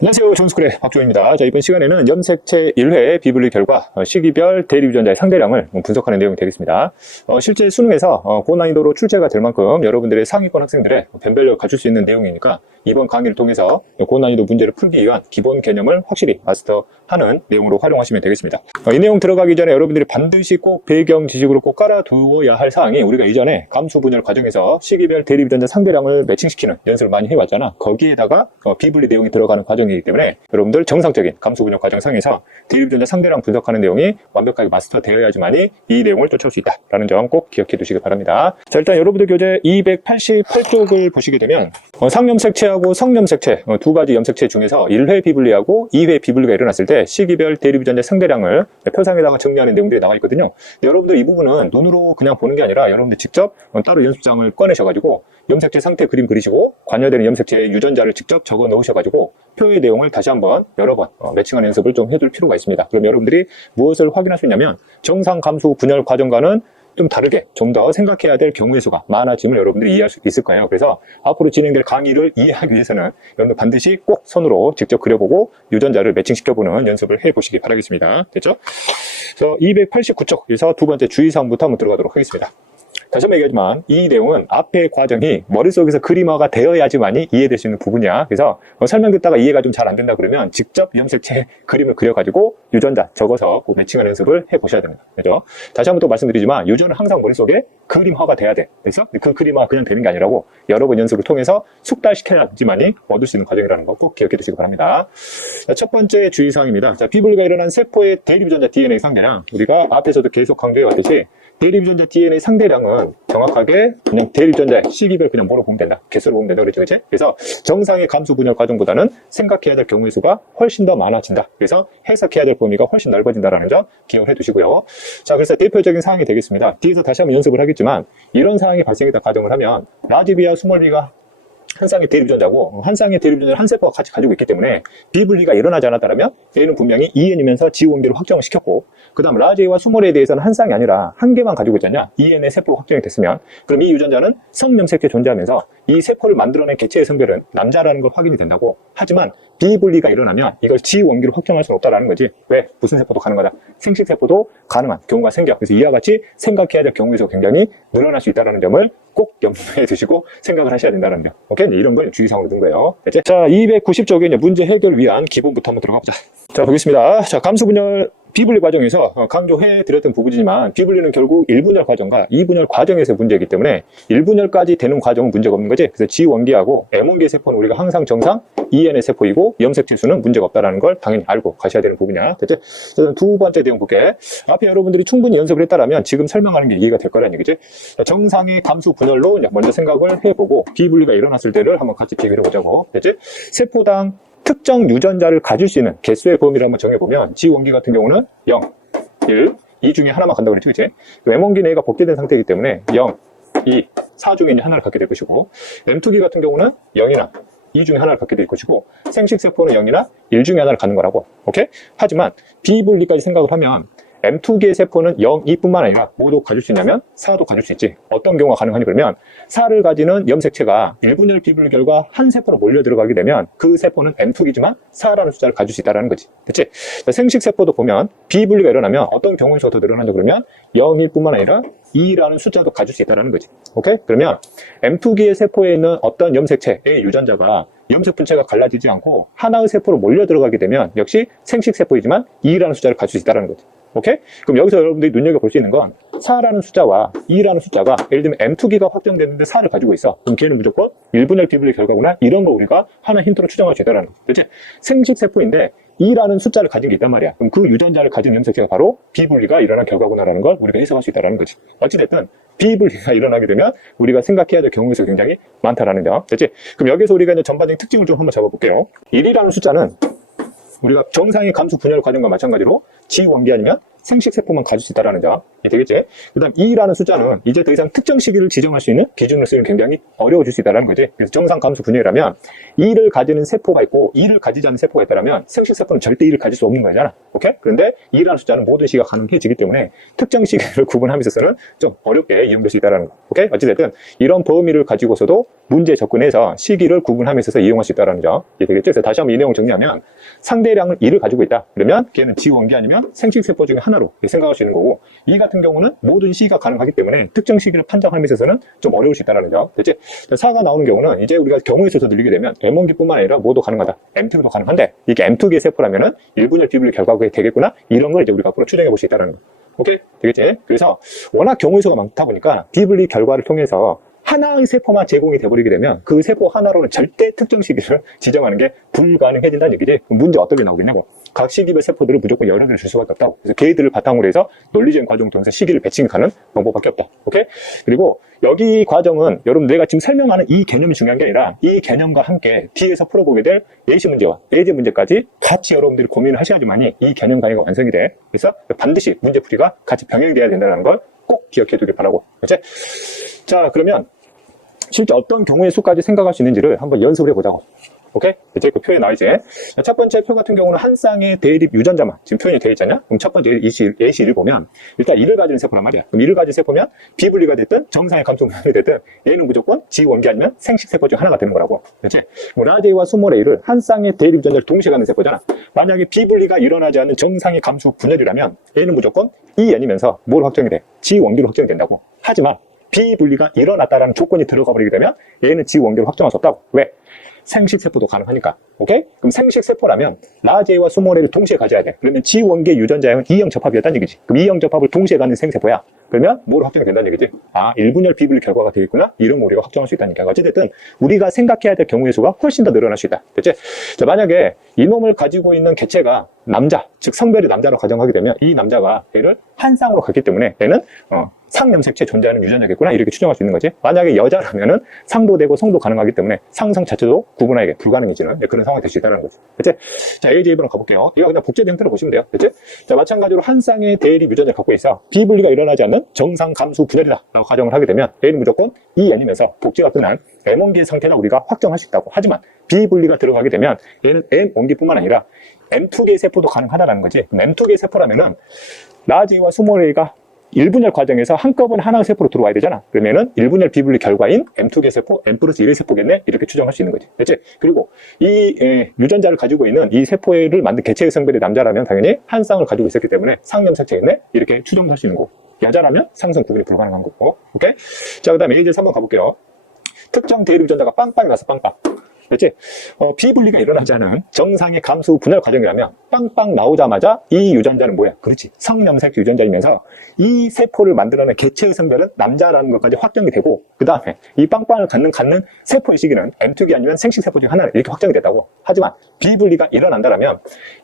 안녕하세요. 존스쿨의 박주호입니다. 자, 이번 시간에는 염색체 1회 비분리 결과 시기별 대립유전자의 상대량을 분석하는 내용이 되겠습니다. 실제 수능에서 고난이도로 출제가 될 만큼 여러분들의 상위권 학생들의 변별력을 갖출 수 있는 내용이니까 이번 강의를 통해서 고난이도 문제를 풀기 위한 기본 개념을 확실히 마스터하는 내용으로 활용하시면 되겠습니다. 이 내용 들어가기 전에 여러분들이 반드시 꼭 배경 지식으로 꼭 깔아두어야 할 사항이, 우리가 이전에 감수 분열 과정에서 시기별 대립유전자 상대량을 매칭시키는 연습을 많이 해왔잖아. 거기에다가 비분리 내용이 들어가는 과정이기 때문에 여러분들 정상적인 감수 분열 과정상에서 대립유전자 상대량 분석하는 내용이 완벽하게 마스터되어야지만이 이 내용을 쫓아올 수 있다라는 점 꼭 기억해 두시기 바랍니다. 자, 일단 여러분들 교재 288쪽을 보시게 되면 상염색체하고 성염색체 두 가지 염색체 중에서 1회 비분리하고 2회 비분리가 일어났을 때 시기별 대립유전자 상대량을 표상에다가 정리하는 내용들이 나와 있거든요. 여러분들 이 부분은 눈으로 그냥 보는 게 아니라 여러분들 직접 따로 연습장을 꺼내셔가지고 염색체 상태 그림 그리시고 관여되는 염색체의 유전자를 직접 적어 넣으셔가지고 표의 내용을 다시 한번 여러 번 매칭하는 연습을 좀 해둘 필요가 있습니다. 그럼 여러분들이 무엇을 확인할 수 있냐면 정상 감수 분열 과정과는 좀 다르게 좀 더 생각해야 될 경우의 수가 많아짐을 여러분들이 이해할 수 있을 거예요. 그래서 앞으로 진행될 강의를 이해하기 위해서는 여러분들 반드시 꼭 손으로 직접 그려보고 유전자를 매칭시켜보는 연습을 해보시기 바라겠습니다. 됐죠? 그래서 289쪽에서 두 번째 주의사항부터 한번 들어가도록 하겠습니다. 다시 한번 얘기하지만 이 내용은 앞의 과정이 머릿속에서 그림화가 되어야지만이 이해될 수 있는 부분이야. 그래서 설명 듣다가 이해가 좀 잘 안 된다 그러면 직접 염색체 그림을 그려가지고 유전자 적어서 꼭 매칭하는 연습을 해보셔야 됩니다. 그죠? 다시 한번 또 말씀드리지만 유전은 항상 머릿속에 그림화가 돼야 돼. 그래서 그 그림화가 그냥 되는 게 아니라고 여러 번 연습을 통해서 숙달시켜야지만이 얻을 수 있는 과정이라는 거 꼭 기억해 두시기 바랍니다. 자, 첫 번째 주의사항입니다. 자, 비분리가 일어난 세포의 대립유전자 DNA 상대량, 우리가 앞에서도 계속 강조해 왔듯이 대립유전자 DNA 상대량은 정확하게 그냥 대립유전자의 시기별 그냥 뭐로 보면 된다. 개수로 보면 된다. 그랬죠, 그치? 그래서 정상의 감수 분열 과정보다는 생각해야 될 경우의 수가 훨씬 더 많아진다. 그래서 해석해야 될 범위가 훨씬 넓어진다는 점 기억을 해 두시고요. 자, 그래서 대표적인 사항이 되겠습니다. 뒤에서 다시 한번 연습을 하겠지만 이런 상황이 발생했다 가정을 하면 라지비와 스몰비가 한 쌍의 대립유전자고 한 쌍의 대립유전자를 한 세포가 같이 가지고 있기 때문에 비분리가 일어나지 않았다면 얘는 분명히 EN이면서 지원기로 확정을 시켰고, 그 다음 라지와 스몰에 대해서는 한 쌍이 아니라 한 개만 가지고 있잖냐. EN의 세포가 확정이 됐으면 그럼 이 유전자는 성염색체 존재하면서 이 세포를 만들어낸 개체의 성별은 남자라는 걸 확인이 된다고. 하지만 비분리가 일어나면 이걸 지원기로 확정할 수는 없다라는 거지. 왜? 무슨 세포도 가능하다. 생식세포도 가능한 경우가 생겨. 그래서 이와 같이 생각해야 될 경우의 수가 굉장히 늘어날 수 있다는 점을 꼭 염두에 두시고 생각을 하셔야 된다는 점. 오케이? 이런 걸 주의사항으로 둔 거예요. 됐지? 자, 290쪽에 이제 문제 해결 위한 기본부터 한번 들어가 보자. 자, 보겠습니다. 자, 감수분열 비분리 과정에서 강조해 드렸던 부분이지만 비분리는 결국 1분열 과정과 2분열 과정에서 문제이기 때문에 1분열까지 되는 과정은 문제가 없는 거지. 그래서 G원기하고 M원기의 세포는 우리가 항상 정상 EN의 세포이고 염색체 수는 문제가 없다는 걸 당연히 알고 가셔야 되는 부분이야. 됐지? 두 번째 내용 볼게. 앞에 여러분들이 충분히 연습을 했다라면 지금 설명하는 게 이해가 될 거라는 얘기지. 정상의 감수 분열로 먼저 생각을 해보고 비분리가 일어났을 때를 한번 같이 비교해 보자고. 됐지? 세포당 특정 유전자를 가질 수 있는 개수의 범위를 한번 정해보면 G원기 같은 경우는 0, 1, 2 중에 하나만 간다고 그랬죠, 그치? M원기 내가 복제된 상태이기 때문에 0, 2, 4 중에 하나를 갖게 될 것이고, M2기 같은 경우는 0이나 2 중에 하나를 갖게 될 것이고, 생식세포는 0이나 1 중에 하나를 갖는 거라고. 오케이? 하지만 비분리까지 생각을 하면 M2기의 세포는 0, 2뿐만 아니라 모두 가질 수 있냐면 4도 가질 수 있지. 어떤 경우가 가능하니 그러면 4를 가지는 염색체가 1분열 비분리 결과 한 세포로 몰려 들어가게 되면 그 세포는 M2기지만 4라는 숫자를 가질 수 있다는 거지. 됐지? 생식세포도 보면 비분리가 일어나면 어떤 경우의 수가 더 늘어나냐 그러면 0, 1뿐만 아니라 2라는 숫자도 가질 수 있다는 거지. 오케이? 그러면 M2기의 세포에 있는 어떤 염색체의 유전자가 염색 분체가 갈라지지 않고 하나의 세포로 몰려 들어가게 되면 역시 생식세포이지만 2라는 숫자를 가질 수 있다는 거지. 오케이? 그럼 여기서 여러분들이 눈여겨볼 수 있는 건 4라는 숫자와 2라는 숫자가 예를 들면 M2기가 확정됐는데 4를 가지고 있어. 그럼 걔는 무조건 1분열 비분리 결과구나. 이런 거 우리가 하나 힌트로 추정할 수 있다는 거. 그치? 생식세포인데 2라는 숫자를 가진 게 있단 말이야. 그럼 그 유전자를 가진 염색체가 바로 비분리가 일어난 결과구나라는 걸 우리가 해석할 수 있다는 거지. 어찌됐든 비분리가 일어나게 되면 우리가 생각해야 될 경우의 수가 굉장히 많다라는 점. 됐지? 그럼 여기서 우리가 이제 전반적인 특징을 좀 한번 잡아볼게요. 1이라는 숫자는 우리가 정상의 감수 분열 과정과 마찬가지로 G원기 아니면 생식세포만 가질 수 있다는 점. 되겠지? 그 다음 2라는 숫자는 이제 더 이상 특정 시기를 지정할 수 있는 기준을 쓰기는 굉장히 어려워질 수 있다는 거지. 그래서 정상 감수 분열이라면 2를 가지는 세포가 있고 2를 가지지 않는 세포가 있다면 생식세포는 절대 2를 가질 수 없는 거잖아. 오케이? 그런데 2라는 숫자는 모든 시기가 가능해지기 때문에 특정 시기를 구분함에 있어서는 좀 어렵게 이용될 수 있다는 거. 오케이? 어찌됐든 이런 범위를 가지고서도 문제에 접근해서 시기를 구분함에 있어서 이용할 수 있다는 점. 이게 되겠죠? 그래서 다시 한번 이 내용을 정리하면 상대량을 2를 가지고 있다. 그러면 걔는 지원기 아니면 생식세포 중에 하나로 생각할 수 있는 거고, 이 같은 경우는 모든 시기가 가능하기 때문에 특정 시기를 판정함에 있어서는 좀 어려울 수 있다는 점. 됐지? 4가 나오는 경우는 이제 우리가 경우의 수에서 늘리게 되면 M1기뿐만 아니라 모두 가능하다. M2도 가능한데 이게 M2개 세포라면은 1분열 비분리 결과가 되겠구나. 이런 걸 이제 우리가 앞으로 추정해 볼 수 있다는 거. 오케이? 되겠지? 그래서 워낙 경우의 수가 많다 보니까 비분리 결과를 통해서 하나의 세포만 제공이 돼버리게 되면 그 세포 하나로는 절대 특정 시기를 지정하는 게 불가능해진다는 얘기지. 문제 어떻게 나오겠냐고. 각 시기별 세포들을 무조건 여러 개를 줄 수밖에 없다고. 그래서 걔들을 바탕으로 해서 논리적인 과정을 통해서 시기를 배칭하는 방법밖에 없다. 오케이? 그리고 여기 과정은 여러분 내가 지금 설명하는 이 개념이 중요한 게 아니라 이 개념과 함께 뒤에서 풀어보게 될 예시 문제와 예제 문제까지 같이 여러분들이 고민을 하셔야지만이 이 개념 강의가 완성이 돼. 그래서 반드시 문제풀이가 같이 병행이 돼야 된다는 걸 꼭 기억해 두길 바라고. 그렇지? 자, 그러면 실제 어떤 경우의 수까지 생각할 수 있는지를 한번 연습을 해보자고. 오케이? 이제 그 표에 나와 있지. 첫 번째 표 같은 경우는 한 쌍의 대립 유전자만 지금 표현이 되어 있잖아. 그럼 첫 번째 예시 1을 보면 일단 1을 가지는 세포란 말이야. 그럼 1을 가진 세포면 비분리가 됐든 정상의 감소분열이 됐든 얘는 무조건 지원기 아니면 생식세포 중 하나가 되는 거라고. 그렇지? 라제이와 스몰 a를 한 쌍의 대립 유전자를 동시에 갖는 세포잖아. 만약에 비분리가 일어나지 않는 정상의 감수 분열이라면 얘는 무조건 E 아니면서 뭘 확정이 돼? 지원기로 확정이 된다고. 하지만 비분리가 일어났다라는 조건이 들어가 버리게 되면 얘는 지원기로 확정할 수 없다고. 왜? 생식세포도 가능하니까. 오케이? 그럼 생식세포라면 라제이와 스몰 a를 동시에 가져야 돼. 그러면 지원계 유전자형은 E형 접합이었다는 얘기지. 그럼 E형 접합을 동시에 갖는 생세포야. 그러면 뭘 확정이 된다는 얘기지? 아, 1분열 비분리 결과가 되겠구나? 이런 거 우리가 확정할 수 있다는 얘기야. 어쨌든 우리가 생각해야 될 경우의 수가 훨씬 더 늘어날 수 있다. 됐지? 자, 만약에 이놈을 가지고 있는 개체가 남자, 즉 성별이 남자로 가정하게 되면 이 남자가 얘를 한 쌍으로 갖기 때문에 얘는 상염색체 존재하는 유전자겠구나 이렇게 추정할 수 있는 거지. 만약에 여자라면은 상도 되고 성도 가능하기 때문에 상성 자체도 구분하기 불가능해지는 그런 상황이 될 수 있다는 거죠. 그치? 자, AJB로 가볼게요. 이거 그냥 복제 형태로 보시면 돼요. 그치? 자, 마찬가지로 한 쌍의 대립 유전자를 갖고 있어. 비분리가 일어나지 않는 정상 감수 분열이다 라고 가정을 하게 되면 얘는 무조건 En이면서 복제가 끝난 M1기의 상태가 우리가 확정할 수 있다고. 하지만 비분리가 들어가게 되면 얘는 M1기뿐만 아니라 M2개 세포도 가능하다는 거지. 그럼 M2개 세포라면은 라지와 스몰 a가 1분열 과정에서 한꺼번에 하나의 세포로 들어와야 되잖아. 그러면은 1분열 비분리 결과인 M2개 세포, M 플러스 1의 세포겠네? 이렇게 추정할 수 있는 거지. 됐지? 그리고 이 유전자를 가지고 있는 이 세포를 만든 개체의 성별이 남자라면 당연히 한 쌍을 가지고 있었기 때문에 상염색체겠네? 이렇게 추정할 수 있는 거고. 여자라면 상성 구분이 불가능한 거고. 오케이? 자, 그 다음에 이제 3번 가볼게요. 특정 대립 유전자가 빵빵이 나서 빵빵. 그렇지? 비분리가 일어나지 않은 정상의 감수 분열 과정이라면 빵빵 나오자마자 이 유전자는 뭐야? 그렇지. 성염색 유전자이면서 이 세포를 만들어낸 개체의 성별은 남자라는 것까지 확정이 되고 그 다음에 이 빵빵을 갖는 세포의 시기는 M2기 아니면 생식세포 중 하나로 이렇게 확정이 됐다고. 하지만 비분리가 일어난다면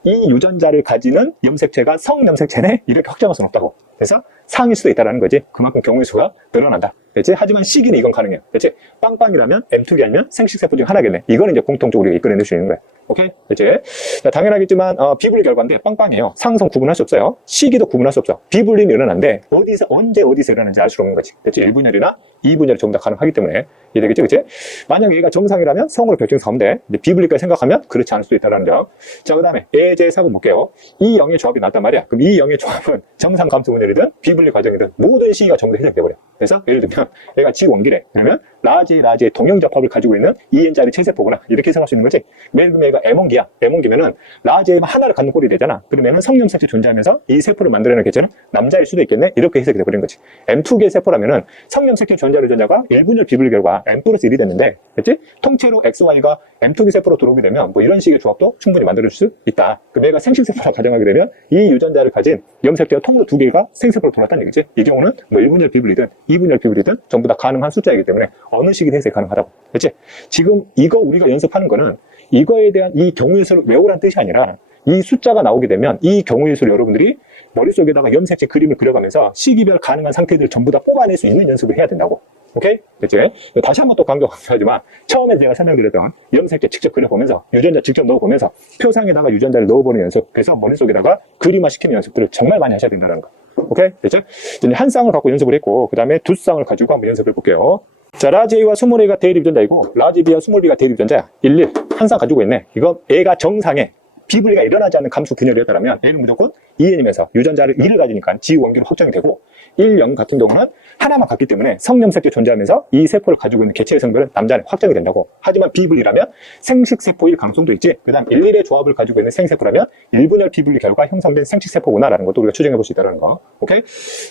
이 유전자를 가지는 염색체가 성염색체네? 이렇게 확정할 수는 없다고. 그래서 상일 수도 있다는 거지. 그만큼 경우의 수가 늘어난다. 그렇지? 하지만 시기는 이건 가능해요. 그렇지? 빵빵이라면 M2기 아니면 생식세포 중 하나겠네. 이거는 이제 공통적으로 우리가 이끌어낼 수 있는 거야. 오케이? 그렇지? 자, 당연하겠지만 비분리 결과인데 빵빵이에요. 상성 구분할 수 없어요. 시기도 구분할 수 없어. 비분리는 일어나는데 어디서 언제 어디서 일어나는지 알 수 없는 거지. 그렇지? 1분열이나 2분열이 전부 다 가능하기 때문에 이해되겠죠? 그렇지? 만약에 얘가 정상이라면 성으로 결정해서 하면 돼. 근데 비분리까지 생각하면 그렇지 않을 수도 있다는 점. 자, 그 다음에 예제 4번 볼게요. 이 영의 조합이 났단 말이야. 그럼 이 영의 조합은 정상 감수 분열이든 비분리 과정이든 모든 시기가 전부 다 해석돼버려. 그래서 예를 들면 얘가 지원기래. 그러면 라지의 동형접합을 가지고 있는 EN자리 체세포구나. 이렇게 생각할 수 있는 거지. 예를 들면 얘가 M1기야. M1기면은 라지에만 하나를 갖는 꼴이 되잖아. 그러면은 성염색체 존재하면서 이 세포를 만들어내는 개체는 남자일 수도 있겠네. 이렇게 해석이 돼버린 거지. M2개 세포라면은 성염색체 존재 유전자가 1분열 비분리 결과 M 플러스 1이 됐는데, 그치? 통째로 XY가 M2기 세포로 들어오게 되면 뭐 이런 식의 조합도 충분히 만들어줄 수 있다. 그럼 얘가 생식세포라 가정하게 되면 이 유전자를 가진 염색체가 통으로 2개가 생세포로 돌아왔다는 얘기지. 이 경우는 뭐 1분열 비분리든 2분열 비분리든 전부 다 가능한 숫자이기 때문에 어느 시기든 해석이 가능하다고. 그치? 지금 이거 우리가 연습하는 거는 이거에 대한 이 경우의 수를 외우란 뜻이 아니라 이 숫자가 나오게 되면 이 경우의 수를 여러분들이 머릿속에다가 염색체 그림을 그려가면서 시기별 가능한 상태들을 전부 다 뽑아낼 수 있는 연습을 해야 된다고. 오케이? 됐지? 다시 한번 또 강조하지만 처음에 제가 설명드렸던 염색체 직접 그려보면서 유전자 직접 넣어보면서 표상에다가 유전자를 넣어보는 연습, 그래서 머릿속에다가 그림화시키는 연습들을 정말 많이 하셔야 된다는 거. 오케이? 됐죠? 이제 한 쌍을 갖고 연습을 했고 그 다음에 두 쌍을 가지고 한번 연습을 해볼게요. 자, 라지 A와 스몰 A가 대립 유전자이고 라지 B와 스몰 B가 대립 유전자야. 11. 한 쌍 가지고 있네. 이거 A가 정상에 비분리가 일어나지 않는 감수 분열이었다면 A는 무조건 2N이면서 유전자를 2를 가지니까 G 원기로 확정이 되고 1, 0 같은 경우는 하나만 같기 때문에 성염색체 존재하면서 이 세포를 가지고 있는 개체의 성별은 남자는 확정이 된다고. 하지만 비분리라면 생식세포일 가능성도 있지. 그 다음 1, 1의 조합을 가지고 있는 생세포라면 일분열 비분리 결과 형성된 생식세포구나라는 것도 우리가 추정해 볼 수 있다는 거. 오케이?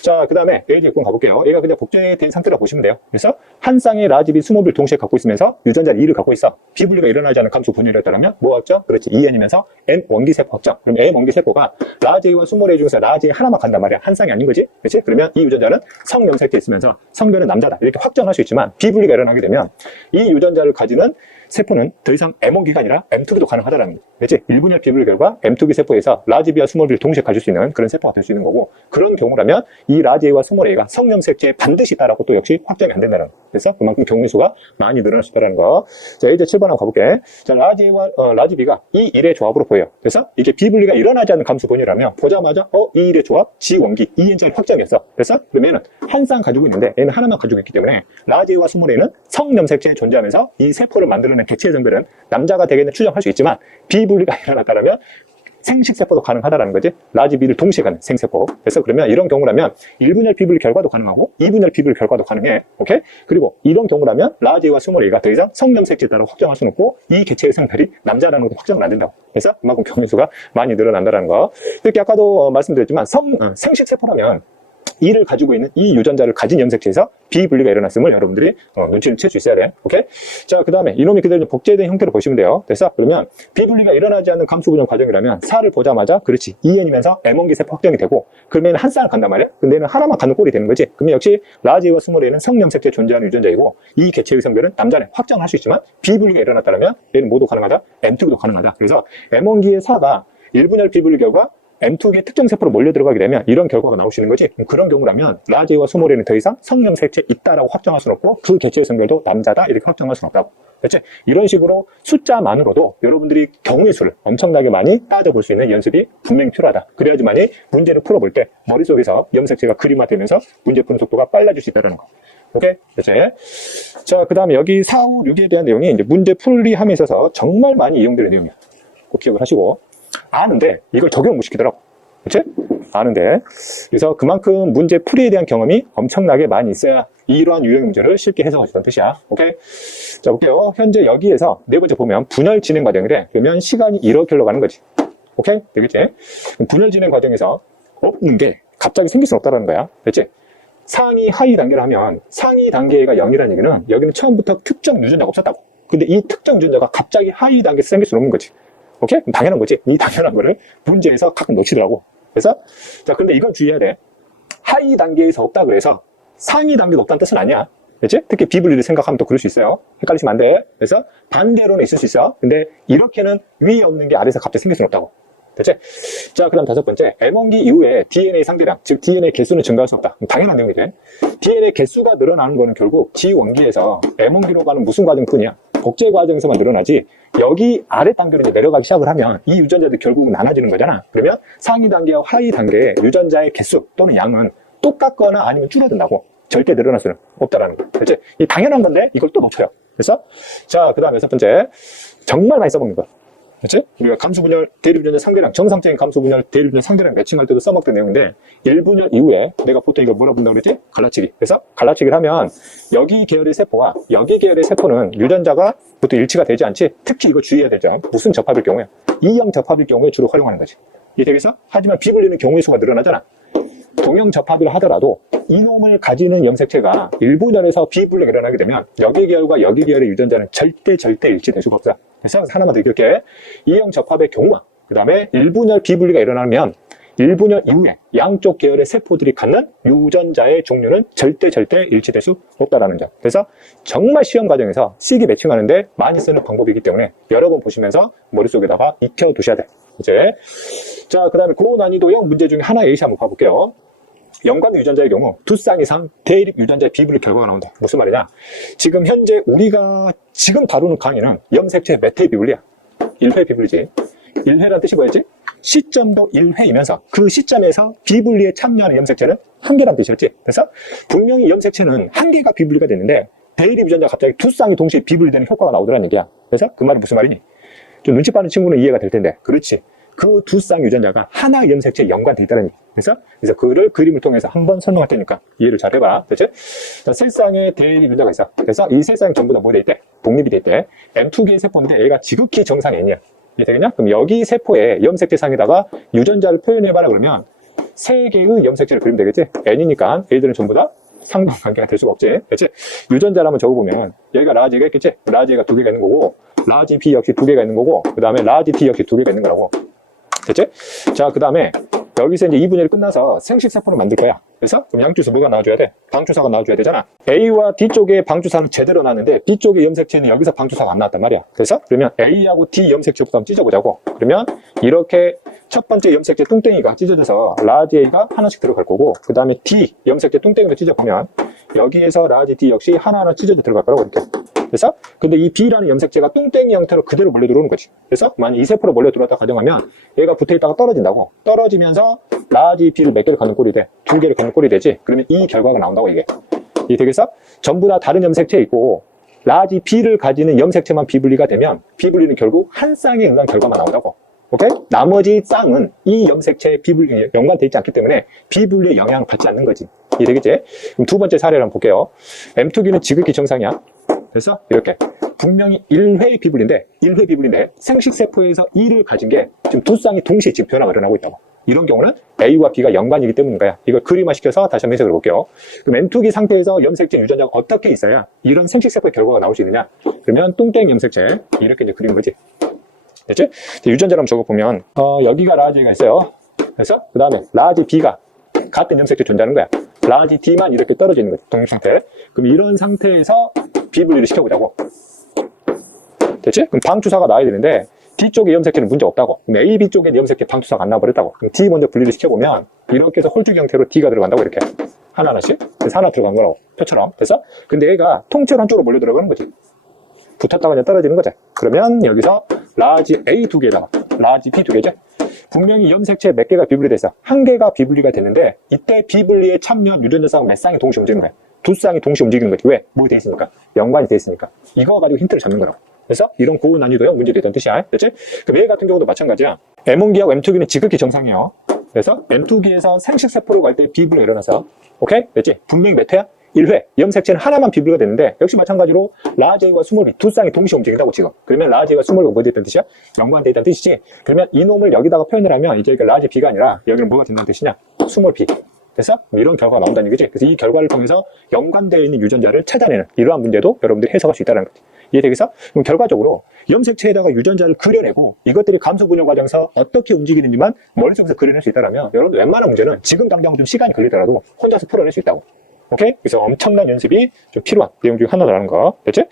자, 그 다음에 A 제품 가볼게요. 얘가 그냥 복제된 상태라고 보시면 돼요. 그래서 한 쌍의 라지비 스몰을 동시에 갖고 있으면서 유전자를 2를 갖고 있어. 비분리가 일어나지 않는 감수 분열이었다면 뭐 확정? 그렇지. 2N이면서 N 원기세포 확정. 그럼 M 원기세포가 라지 A와 스몰 A 중에서 라지 A 하나만 간단 말이야. 한 쌍이 아닌 거지. 그렇지? 그러면 이 유전자는 성염색체 있으면서 성별은 남자다 이렇게 확정할 수 있지만 비분리가 일어나게 되면 이 유전자를 가지는 세포는 더 이상 M1기가 아니라 M2기도 가능하다라는 거지. 그렇지? 1분열 비분리 결과 M2기 세포에서 라지 B와 스몰 B를 동시에 가질 수 있는 그런 세포가 될 수 있는 거고, 그런 경우라면 이 라지 A와 스몰 A가 성염색체에 반드시 있다라고 또 역시 확정이 안 된다는 거. 그래서 그만큼 경우수가 많이 늘어날 수 있다는 거. 자, 이제 7번 한번 가볼게. 자, 라지 A와 라지 B가 이 1의 조합으로 보여요. 그래서 이게 비분리가 일어나지 않는 감수본이라면 보자마자 이 1의 조합 G 원기 2N짜리 확정했어. 그래서 그러면은 한 쌍 가지고 있는데 얘는 하나만 가지고 있기 때문에 라지 A와 스몰 A는 성염색체에 존재하면서 이 세포를 만들어낸 개체의 성별은 남자가 되겠는 추정할 수 있지만 비분리가 일어났다면 생식세포도 가능하다라는 거지. 라지 B를 동시에 가는 생세포. 그래서 그러면 이런 경우라면 1분열 비분리 결과도 가능하고 2분열 비분리 결과도 가능해. 오케이? 그리고 이런 경우라면 라지 A와 스몰 A가 더 이상 성염색체다라고 확정할 수는 없고 이 개체의 성별이 남자라는 것도 확정은 안 된다고. 그래서 그만큼 경우수가 많이 늘어난다는 거. 이렇게 아까도 말씀드렸지만 생식세포라면 이를 가지고 있는 이 유전자를 가진 염색체에서 비분리가 일어났음을 여러분들이 눈치를 챌 수 있어야 돼. 오케이? 자, 그 다음에 이놈이 그대로 복제된 형태로 보시면 돼요. 됐어? 그러면 비분리가 일어나지 않는 감수분열 과정이라면 4를 보자마자 그렇지 2N이면서 M1기 세포 확정이 되고 그러면 한 쌍을 간단 말이야. 근데 얘는 하나만 갖는 꼴이 되는 거지. 그러면 역시 라지와 스몰 A는 성염색체에 존재하는 유전자이고 이 개체의 성별은 남자는 확정할 수 있지만 비분리가 일어났다면 얘는 모두 가능하다. M2기도 가능하다. 그래서 M1기의 4가 1분열 비분리 결과 M2기 특정 세포로 몰려 들어가게 되면 이런 결과가 나올 수 있는 거지. 그런 경우라면 라지 A와 스몰 A는 더 이상 성염색체 있다라고 확정할 수는 없고 그 개체의 성별도 남자다 이렇게 확정할 수는 없다고. 그렇지? 이런 식으로 숫자만으로도 여러분들이 경우의 수를 엄청나게 많이 따져볼 수 있는 연습이 분명히 필요하다. 그래야지만이 문제를 풀어볼 때 머릿속에서 염색체가 그림화되면서 문제 푸는 속도가 빨라질 수 있다는 거. 오케이? 그렇지? 자, 그 다음에 여기 4, 5, 6에 대한 내용이 이제 문제 풀이함에 있어서 정말 많이 이용되는 내용이야. 꼭 기억을 하시고. 아는데 이걸 적용 못 시키더라고. 그치? 아는데. 그래서 그만큼 문제 풀이에 대한 경험이 엄청나게 많이 있어야 이러한 유형 문제를 쉽게 해석할 수 있다는 뜻이야. 오케이? 자, 볼게요. 현재 여기에서 네 번째 보면 분열 진행 과정이래. 그러면 시간이 이렇게 흘러가는 거지. 오케이? 되겠지? 분열 진행 과정에서 없는 게 갑자기 생길 수는 없다는 거야. 됐지? 상위, 하위 단계를 하면 상위 단계가 0이라는 얘기는 여기는 처음부터 특정 유전자가 없었다고. 근데 이 특정 유전자가 갑자기 하위 단계에서 생길 수는 없는 거지. 오케이? 당연한 거지. 이 당연한 거를 문제에서 가끔 놓치더라고. 그래서, 자, 근데 이건 주의해야 돼. 하위 단계에서 없다 그래서 상위 단계가 없다는 뜻은 아니야. 그치? 특히 비분리를 생각하면 또 그럴 수 있어요. 헷갈리시면 안 돼. 그래서 반대로는 있을 수 있어. 근데 이렇게는 위에 없는 게 아래에서 갑자기 생길 수는 없다고. 됐지? 자, 그 다음 다섯 번째. M1기 이후에 DNA 상대량, 즉 DNA 개수는 증가할 수 없다. 당연한 내용이지. DNA 개수가 늘어나는 거는 결국 G1기에서 M1기로 가는 무슨 과정뿐이야. 복제 과정에서만 늘어나지 여기 아래 단계로 이제 내려가기 시작을 하면 이 유전자들이 결국은 나눠지는 거잖아. 그러면 상위 단계와 하위 단계의 유전자의 개수 또는 양은 똑같거나 아니면 줄어든다고. 절대 늘어날 수는 없다라는 거. 그렇지? 이 당연한 건데 이걸 또 놓쳐요. 그래서 자, 그 다음 여섯 번째. 정말 많이 써먹는 거. 그렇지? 우리가 감수분열 대립유전자 상대량, 정상적인 감수분열 대립유전자 상대량 매칭할 때도 써먹던 내용인데 1분열 이후에 내가 보통 이거 뭐라 부른다고 그랬지? 갈라치기. 그래서 갈라치기를 하면 여기 계열의 세포와 여기 계열의 세포는 유전자가 보통 일치가 되지 않지. 특히 이거 주의해야 되죠. 무슨 접합일 경우에 E형 접합일 경우에 주로 활용하는 거지. 이해되겠어? 하지만 비분리는 경우의 수가 늘어나잖아. 동형 접합을 하더라도 이놈을 가지는 염색체가 1분열에서 비분리가 일어나게 되면 여기 계열과 여기 계열의 유전자는 절대 일치될 수가 없어. 그래서 하나만 더 기억해. E형 접합의 경우와 그 다음에 1분열 비분리가 일어나면 1분열 이후에 양쪽 계열의 세포들이 갖는 유전자의 종류는 절대 일치될 수 없다는 점. 그래서 정말 시험 과정에서 시기 매칭하는데 많이 쓰는 방법이기 때문에 여러 번 보시면서 머릿속에다가 익혀두셔야 돼. 이제 자, 그 다음에 고난이도형 문제 중에 하나 예시 한번 봐볼게요. 연관된 유전자의 경우 두 쌍 이상 대립 유전자의 비분리 결과가 나온다. 무슨 말이냐? 지금 현재 우리가 지금 다루는 강의는 염색체 몇 회 비분리야? 1회 비분리지. 1회란 뜻이 뭐였지? 시점도 1회이면서 그 시점에서 비분리에 참여하는 염색체는 한 개란 뜻이었지. 그래서 분명히 염색체는 한 개가 비분리가 됐는데 대립 유전자가 갑자기 두 쌍이 동시에 비분리되는 효과가 나오더라는 얘기야. 그래서 그 말이 무슨 말이니? 좀 눈치 빠른 친구는 이해가 될 텐데. 그렇지. 그 두 쌍 유전자가 하나의 염색체에 연관돼 있다는 얘기. 그래서 그를 그림을 통해서 한번 설명할 테니까 이해를 잘 해봐. 그렇지? 자, 세 쌍의 대립 유전자가 있어. 그래서 이 세 쌍이 전부 다 뭐 돼 있대? 독립이 돼 있대. M2개의 세포인데 얘가 지극히 정상 N이야. 이해 되겠냐? 그럼 여기 세포에 염색체 상에다가 유전자를 표현해봐라 그러면 세 개의 염색체를 그리면 되겠지? N이니까 얘들은 전부 다 상관관계가 될 수가 없지. 그렇지? 유전자를 한번 적어보면 여기가 라지 A가 있겠지? 라지 A가 두 개가 있는 거고 라지 B 역시 두 개가 있는 거고 그 다음에 라지 D 역시 두 개가 있는 거라고. 됐지? 자, 그 다음에 여기서 이제 2분열이 끝나서 생식세포를 만들 거야. 그래서 그럼 양주소 뭐가 나와줘야 돼? 방주사가 나와줘야 되잖아. A와 D 쪽에 방주사는 제대로 나왔는데 B 쪽의 염색체는 여기서 방주사가 안 나왔단 말이야. 그래서 그러면 A하고 D 염색체부터 한번 찢어보자고. 그러면 이렇게 첫 번째 염색체 뚱땡이가 찢어져서 라지 A가 하나씩 들어갈 거고 그 다음에 D 염색체 뚱땡이도 찢어보면 여기에서 라지 D 역시 하나하나 찢어져 들어갈 거라고 이렇게. 그래서 근데 이 B라는 염색체가 뚱땡이 형태로 그대로 몰려 들어오는 거지. 그래서 만약 이 세포로 몰려 들어왔다 가정하면 얘가 붙어있다가 떨어진다고. 떨어지면서 라지 B를 몇 개를 갖는 꼴이 돼? 두 개를 갖는 꼴이 되지. 그러면 이 결과가 나온다고 이게. 이게 되겠어? 전부 다 다른 염색체 있고 라지 B를 가지는 염색체만 비분리가 되면 비분리는 결국 한 쌍에 의한 결과만 나온다고. 오케이? 나머지 쌍은 이 염색체에 비분리에 연관되어 있지 않기 때문에 비분리에 영향을 받지 않는 거지. 이해 되겠지? 그럼 두 번째 사례를 한번 볼게요. M2기는 지극히 정상이야. 그래서 이렇게 분명히 1회 비분리인데 생식세포에서 2를 가진 게 지금 두 쌍이 동시에 지금 변화가 일어나고 있다고. 이런 경우는 A와 B가 연관이기 때문인 거야. 이걸 그림화시켜서 다시 한번 해석을 볼게요. 그럼 M2기 상태에서 염색체 유전자가 어떻게 있어야 이런 생식세포의 결과가 나올 수 있느냐? 그러면 똥땡 염색체 이렇게 이제 그리는 거지. 됐지? 유전자를 한번 적어보면 여기가 라지가 있어요. 그래서 그 다음에 라지 B가 같은 염색체 존재하는 거야. 라지 D만 이렇게 떨어져 있는 거지. 독립 상태. 그럼 이런 상태에서 비분리를 시켜보자고. 됐지? 그럼 방주사가 나와야 되는데 D쪽의 염색체는 문제 없다고. 그럼 A, B 쪽에 염색체 방주사가 안 나와버렸다고. 그럼 D 먼저 분리를 시켜보면 이렇게 해서 홀쭉 형태로 D가 들어간다고 이렇게. 하나하나씩. 그래서 하나 들어간 거라고. 표처럼. 됐어? 근데 얘가 통째로 한쪽으로 몰려 들어가는 거지. 붙었다가 그냥 떨어지는 거지. 그러면 여기서 라지 A 두 개에다가 라지 B 두 개죠. 분명히 염색체 몇 개가 비분리돼 있어. 한 개가 비분리가 됐는데 이때 비분리에 참여한 유전자 쌍 몇 쌍이 동시에 움직이는 거야. 두 쌍이 동시에 움직이는 거지. 왜? 뭐 돼 있으니까. 연관이 돼 있으니까. 이거 가지고 힌트를 잡는 거라고. 그래서 이런 고난이도형 문제도 있다는 뜻이야. 됐지? 그럼 얘 같은 경우도 마찬가지야. M1기하고 M2기는 지극히 정상이에요. 그래서 M2기에서 생식세포로 갈 때 비분리가 일어나서 오케이? 됐지? 분명히 몇 회야? 1회. 염색체는 하나만 비분리가 됐는데 역시 마찬가지로 라지 A와 스몰 B 두 쌍이 동시에 움직인다고 지금. 그러면 라지 A와 스몰 B가 뭐 됐다는 뜻이야? 연관돼 있다는 뜻이지. 그러면 이놈을 여기다가 표현을 하면 이제 라지 B가 아니라 여기는 뭐가 된다는 뜻이냐? 스몰 B. 그래서 이런 결과가 나온다는 얘기지. 그래서 이 결과를 통해서 연관되어 있는 유전자를 찾아내는 이러한 문제도 여러분들이 해석할 수 있다는 거지. 이해되겠어? 그럼 결과적으로 염색체에다가 유전자를 그려내고 이것들이 감수 분열 과정에서 어떻게 움직이는지만 머릿속에서 그려낼 수 있다면 여러분들 웬만한 문제는 지금 당장 좀 시간이 걸리더라도 혼자서 풀어낼 수 있다고. 오케이? 그래서 엄청난 연습이 좀 필요한 내용 중에 하나라는 거. 됐지?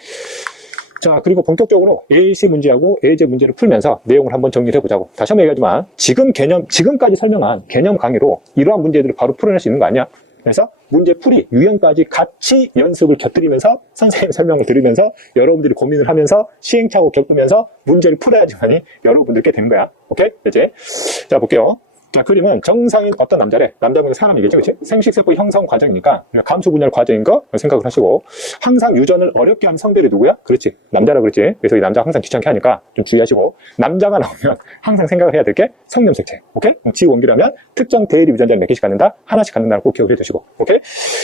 자, 그리고 본격적으로 AAC 문제하고 AJ 문제를 풀면서 내용을 한번 정리를 해보자고. 다시 한번 얘기하지만 지금까지 설명한 개념 강의로 이러한 문제들을 바로 풀어낼 수 있는 거 아니야? 그래서 문제 풀이, 유형까지 같이 연습을 곁들이면서 선생님 설명을 들으면서 여러분들이 고민을 하면서 시행착오 겪으면서 문제를 풀어야지만이 여러분들께 되는 거야. 오케이? 됐지? 자, 볼게요. 자, 그림은 정상인 어떤 남자래. 남자분 사람이겠죠, 그치? 생식세포 형성 과정이니까 감수 분열 과정인 거 생각을 하시고 항상 유전을 어렵게 하는 성별이 누구야? 그렇지, 남자라 그랬지. 그래서 이 남자가 항상 귀찮게 하니까 좀 주의하시고 남자가 나오면 항상 생각을 해야 될 게 성염색체. 오케이? 지원기라면 특정 대립 유전자를 몇 개씩 갖는다? 하나씩 갖는다는 꼭 기억을 해두시고. 오케이?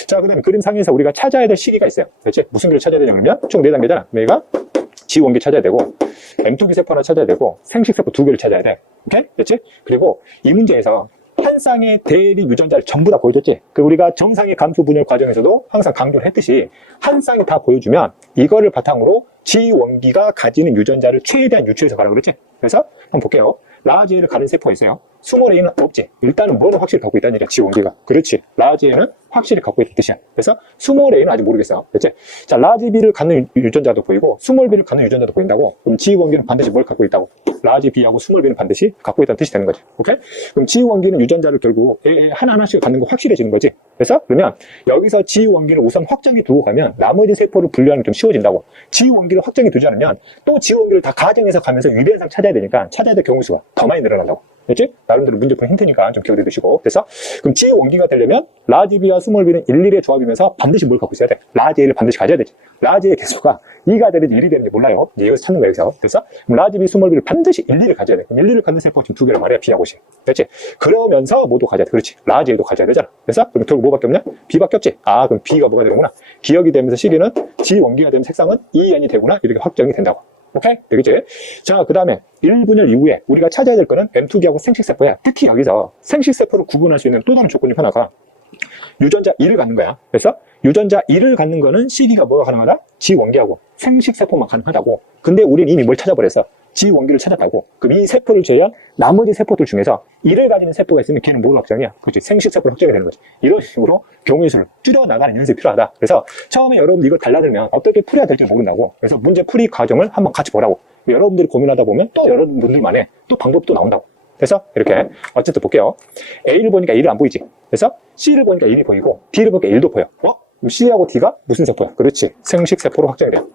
자, 그 다음에 그림상에서 우리가 찾아야 될 시기가 있어요. 그렇지? 무슨 길을 찾아야 되냐 그러면 총 4단계잖아. 얘가 지원기 찾아야 되고 M2기 세포 하나 찾아야 되고 생식세포 2개를 찾아야 돼. 오케이? 됐지? 그리고 이 문제에서 한 쌍의 대립 유전자를 전부 다 보여줬지? 그 우리가 정상의 감수 분열 과정에서도 항상 강조를 했듯이 한 쌍이 다 보여주면 이거를 바탕으로 지원기가 가지는 유전자를 최대한 유추해서 가라고 그랬지? 그래서 한번 볼게요. 라지 A를 가진 세포가 있어요. 스몰 a는 없지. 일단은 뭐는 확실히 갖고 있다는 얘기야. 지원기가. 그렇지. 라지 a는 확실히 갖고 있다는 뜻이야. 그래서 스몰 a는 아직 모르겠어. 그렇지? 자, 라지 b를 갖는 유전자도 보이고 스몰 b를 갖는 유전자도 보인다고. 그럼 지원기는 반드시 뭘 갖고 있다고? 라지 b하고 스몰 b는 반드시 갖고 있다는 뜻이 되는 거지. 오케이? 그럼 지원기는 유전자를 결국 하나하나씩 갖는 거 확실해지는 거지. 그래서 그러면 여기서 지원기를 우선 확정해 두고 가면 나머지 세포를 분류하는 게 좀 쉬워진다고. 지원기를 확정해 두지 않으면 또 지원기를 다 가정해서 가면서 유변상 찾아야 되니까 찾아야 될 경우 수가 더 많이 늘어난다고. 그렇지? 나름대로 문제 푸는 힌트니까 좀 기억해 두시고. 그래서 그럼 지원기가 되려면 라지 b와 스몰 b는 1, 1의 조합이면서 반드시 뭘 갖고 있어야 돼? 라지 a를 반드시 가져야 되지. 라지 a의 개수가 2가 되는지 1이 되는지 몰라요. 이거 찾는 거예요. 여기서. 그래서 라지 b, 스몰 b를 반드시 1, 2를 가져야 돼. 그럼 1, 2를 갖는 세포가 지금 2개란 말이야. b하고 c. 그렇지? 그러면서 뭐도 가져야 돼. 그렇지? 라지 a도 가져야 되잖아. 그래서 그럼 결국 뭐밖에 없냐? b밖에 없지. 아, 그럼 b가 뭐가 되는구나. 기억이 되면서 시기는 지원기가 되면 색상은 2n이 되구나. 이렇게 확정이 된다고. 오케이? 되겠지? 자, 그 다음에 1분열 이후에 우리가 찾아야 될 거는 M2기하고 생식세포야. 특히 여기서 생식세포를 구분할 수 있는 또 다른 조건 중 하나가 유전자 2를 갖는 거야. 그래서 유전자 2를 갖는 거는 시기가 뭐가 가능하다? 지원기하고 생식세포만 가능하다고. 근데 우리는 이미 뭘 찾아버렸어? 지원기를 찾았다고. 그럼 이 세포를 제외한 나머지 세포들 중에서 1을 가지는 세포가 있으면 걔는 뭘 확정이야? 그렇지. 생식세포로 확정이 되는 거지. 이런 식으로 경우의 수를 줄여나가는 연습이 필요하다. 그래서 처음에 여러분들 이걸 달라들면 어떻게 풀어야 될지 모른다고. 그래서 문제 풀이 과정을 한번 같이 보라고. 여러분들이 고민하다 보면 또 여러분들만의 또 방법이 또 나온다고. 그래서 이렇게 어쨌든 볼게요. A를 보니까 1을 안 보이지. 그래서 C를 보니까 1이 보이고 D를 보니까 1도 보여. C하고 D가 무슨 세포야? 그렇지. 생식세포로 확정이 돼요.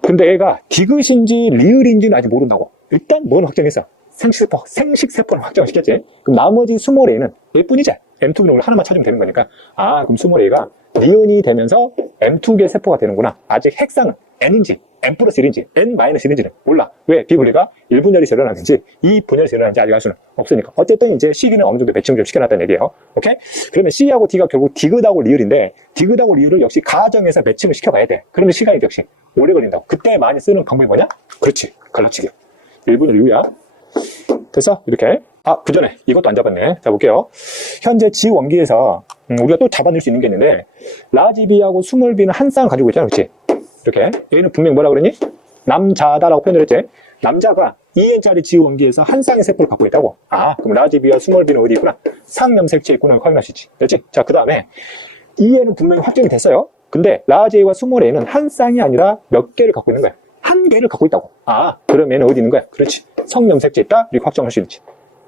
근데 얘가 디귿인지 리을인지는 아직 모른다고. 일단 뭐는 확정했어? 생식세포는 확정시켰지. 그럼 나머지 스몰 a는 얘뿐이지. M2는 오늘 하나만 찾으면 되는 거니까. 아, 그럼 스몰 a가 니은이 되면서 M2개 세포가 되는구나. 아직 핵상은 n인지 n 플러스 1인지 n 마이너스 1인지는 몰라. 왜? 비분리가 1분열이 일어나는지 2분열이 일어나는지 아직 알 수는 없으니까. 어쨌든 이제 시기는 어느 정도 매칭 좀 시켜놨다는 얘기예요. 오케이? 그러면 C하고 D가 결국 디귿하고 리을인데 디귿하고 리을을 역시 가정에서 매칭을 시켜봐야 돼. 그러면 시간이 역시 오래 걸린다고. 그때 많이 쓰는 방법이 뭐냐? 그렇지. 갈라치기. 1분열 이후야. 그래서 이렇게. 아, 그 전에 이것도 안 잡았네. 자, 볼게요. 현재 지원기에서 우리가 또 잡아낼 수 있는 게 있는데 라지 B하고 스몰 B는 한 쌍 가지고 있잖아. 그렇지? 이렇게. 얘는 분명히 뭐라 그러니? 남자다라고 표현을 했지. 남자가 2n짜리 지원기에서 한 쌍의 세포를 갖고 있다고. 아, 그럼 라지 B와 스몰 B는 어디 있구나? 상염색체에 있구나. 확인할 수 있지. 됐지? 자, 그 다음에 이 애는 분명히 확정이 됐어요. 근데 라지 A와 스몰 A는 한 쌍이 아니라 몇 개를 갖고 있는 거야. 한 개를 갖고 있다고. 아, 그럼 얘는 어디 있는 거야? 그렇지. 성염색체 있다? 이렇게 확정할 수 있지.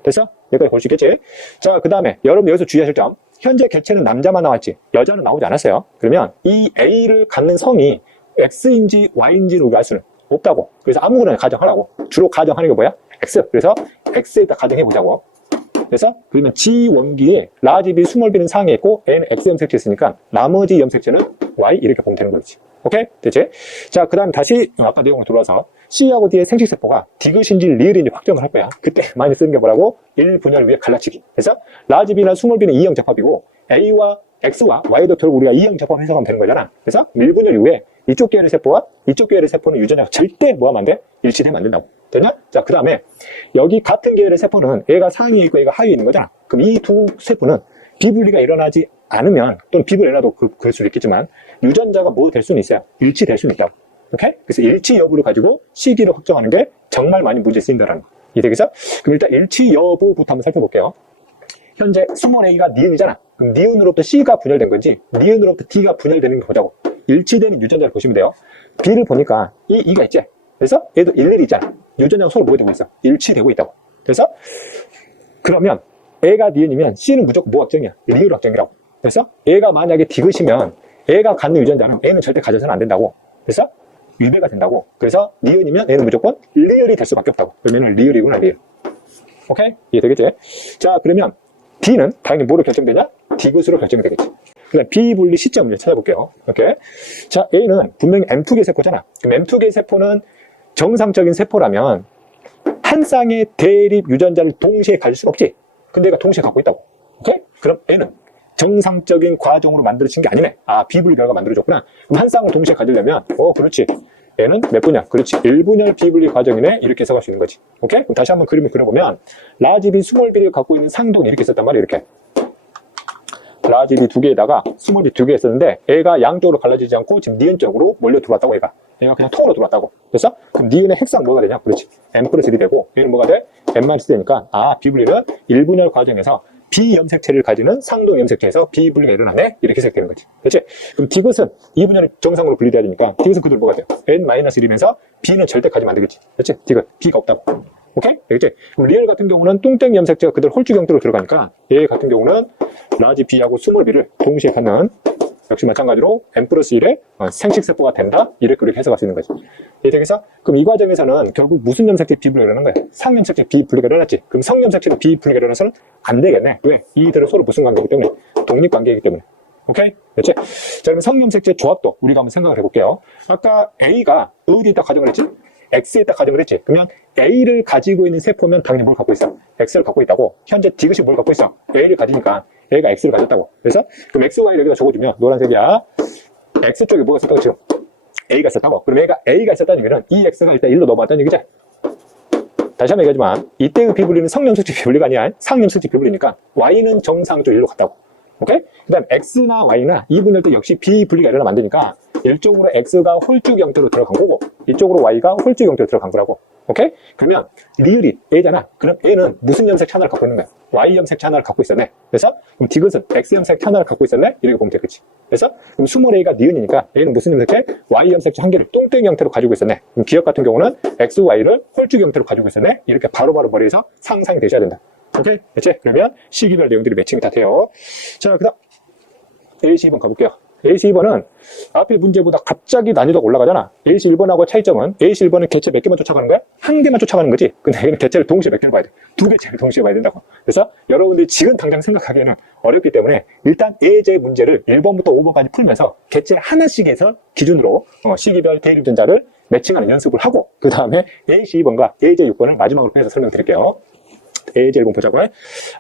됐어? 여기까지 볼 수 있겠지? 자, 그 다음에 여러분 여기서 주의하실 점. 현재 객체는 남자만 나왔지. 여자는 나오지 않았어요. 그러면 이 A를 갖는 성이 X인지 Y인지를 우리가 알 수는 없다고. 그래서 아무거나 가정하라고. 주로 가정하는 게 뭐야? X. 그래서 X에다 가정해보자고. 그래서 그러면 G 원기에 라지 B, 스몰 B는 상에 있고 N, X 염색체 있으니까 나머지 염색체는 Y 이렇게 보면 되는 거지. 오케이? 됐지? 자, 그 다음 다시 아까 내용으로 돌아와서 C하고 D의 생식세포가 디귿인지 리을인지 확정을 할 거야. 그때 많이 쓰는 게 뭐라고? 1분열 위에 갈라치기. 그래서 라지 B나 스몰 B는 2형 접합이고 A와 X와 Y도 결국 우리가 2형 접합 해석하면 되는 거잖아. 그래서 1분열 이후에 이쪽 계열의 세포와 이쪽 계열의 세포는 유전자가 절대 뭐하면 안 돼? 일치되면 안 된다고. 됐냐? 자, 그 다음에 여기 같은 계열의 세포는 얘가 상위에 있고 얘가 하위에 있는 거잖아. 그럼 이 두 세포는 비분리가 일어나지 않으면 또는 비분리 일어나도 그럴 수도 있겠지만 유전자가 뭐 될 수는 있어요. 일치될 수는 있다고. 오케이? 그래서 일치 여부를 가지고 시기를 확정하는 게 정말 많이 문제 쓰인다라는 거. 이해되겠어? 그럼 일단 일치 여부부터 한번 살펴볼게요. 현재 스몰 a가 니은이잖아. 그럼 니은으로부터 C가 분열된 건지 니은으로부터 D가 분열되는 거 보자고. 일치되는 유전자를 보시면 돼요. B를 보니까 이 2가 있지. 그래서 얘도 일일이 있잖아. 유전자가 서로 뭐가 되고 있어? 일치되고 있다고. 그래서 그러면 A가 니은이면 C는 무조건 뭐 확정이야? 리을 확정이라고. 그래서 얘가 만약에 디귿이면 얘가 갖는 유전자는 A는 절대 가져서는 안 된다고. 그래서 위배가 된다고. 그래서 니은이면 A는 무조건 리을이 될 수밖에 없다고. 그러면 리을이구나, 리을. 오케이? 이해되겠지? 자, 그러면 D는 당연히 뭐로 결정되냐? 디귿으로 결정이 되겠지. 그다음 비분리 시점을 찾아볼게요. 이렇게. 자, A는 분명히 M2개 세포잖아. 그럼 M2개 세포는 정상적인 세포라면 한 쌍의 대립 유전자를 동시에 가질 수 없지. 근데 얘가 동시에 갖고 있다고. 오케이? 그럼 A는 정상적인 과정으로 만들어진 게 아니네. 아, 비분리 결과가 만들어졌구나. 그럼 한 쌍을 동시에 가지려면, 그렇지. 얘는 몇 분야? 그렇지. 1분열 비분리 과정이네. 이렇게 해석할 수 있는 거지. 오케이? 그럼 다시 한번 그림을 그려보면, 라지 B, 스몰 B를 갖고 있는 상동이 이렇게 있었단 말이야, 이렇게. 라지 B 두 개에다가 스몰 B 두 개 있었는데, 얘가 양쪽으로 갈라지지 않고 지금 니은 쪽으로 몰려 들어왔다고, 얘가 그냥 통으로 들어왔다고. 그래서, 그럼 니은의 핵상 뭐가 되냐? 그렇지. M 플러스 1이 되고, 얘는 뭐가 돼? n-되니까 비분리는 1분열 과정에서 비염색체를 가지는 상동 염색체에서 비분리가 일어나네? 이렇게 해석되는 거지. 그렇지? 그럼 디귿은 2분열이 정상으로 분리돼야 되니까 디귿은 그대로 뭐가 돼요? n-1이면서 b는 절대 가지면 안 되겠지. 그렇지? 디귿, b가 없다고. 오케이? 알겠지? 그럼 리얼 같은 경우는 뚱땡이 염색체가 그대로 홀쭉 형태로 들어가니까 얘 같은 경우는 라지 b하고 스몰 b를 동시에 갖는 역시 마찬가지로 n 플러스 1의 생식세포가 된다? 이렇게 해석할 수 있는 거지. 그래서 그럼 이 과정에서는 결국 무슨 염색체 비분리가 일어나는 거야? 상염색체 비분리가 일어났지. 그럼 성염색체도 비분리가 일어나서는 안 되겠네. 왜? 이들은 서로 무슨 관계이기 때문에? 독립관계이기 때문에. 오케이? 됐지? 자, 그러면 성염색체 조합도 우리가 한번 생각을 해볼게요. 아까 A가 어디에다 가정을 했지? X에다 가정을 했지. 그러면 A를 가지고 있는 세포면 당연히 뭘 갖고 있어? X를 갖고 있다고. 현재 디귿이 뭘 갖고 있어? A를 가지니까 A가 X를 가졌다고. 그래서 그럼 XY를 여기다 적어주면 노란색이야. X 쪽에 뭐가 있었다고 지금? A가 있었다고. 그럼 A가 있었다는 얘기는 이 X가 일단 1로 넘어왔다는 얘기지. 다시 한번 얘기하지만 이때의 비분리는 성염색체 비분리가 아니야. 상염색체 비분리니까 Y는 정상적으로 1로 갔다고. 오케이? 그 다음 X나 Y나 이 분열도 역시 비분리가 일어나면 안 되니까 이쪽으로 X가 홀쭉 형태로 들어간 거고 이쪽으로 Y가 홀쭉 형태로 들어간 거라고. 오케이? 그러면 리을이 A잖아. 그럼 A는 무슨 염색체 하나를 갖고 있는 거야? Y 염색체 하나를 갖고 있었네. 그래서 그럼 디귿은 X 염색체 하나를 갖고 있었네. 이렇게 보면 되겠지. 그래서 그럼 스몰 A가 니은이니까 A는 무슨 염색체? Y 염색체 한 개를 뚱땡이 형태로 가지고 있었네. 그럼 기억 같은 경우는 X, Y를 홀쭉 형태로 가지고 있었네. 이렇게 바로바로 머리에서 상상이 되셔야 된다. 오케이? 됐지? 그러면 시기별 내용들이 매칭이 다 돼요. 자, 그 다음 AC 2번 가볼게요. AC 2번은 앞에 문제보다 갑자기 난이도가 올라가잖아. AC 1번하고 차이점은 AC 1번은 개체 몇 개만 쫓아가는 거야? 한 개만 쫓아가는 거지. 근데 얘는 개체를 동시에 몇 개를 봐야 돼? 두 개체를 동시에 봐야 된다고. 그래서 여러분들이 지금 당장 생각하기에는 어렵기 때문에 일단 예제 문제를 1번부터 5번까지 풀면서 개체 하나씩 해서 기준으로 시기별 대입 유전자를 매칭하는 연습을 하고 그 다음에 AC 2번과 예제 6번을 마지막으로 해서 설명드릴게요. 예제 1번 보자고.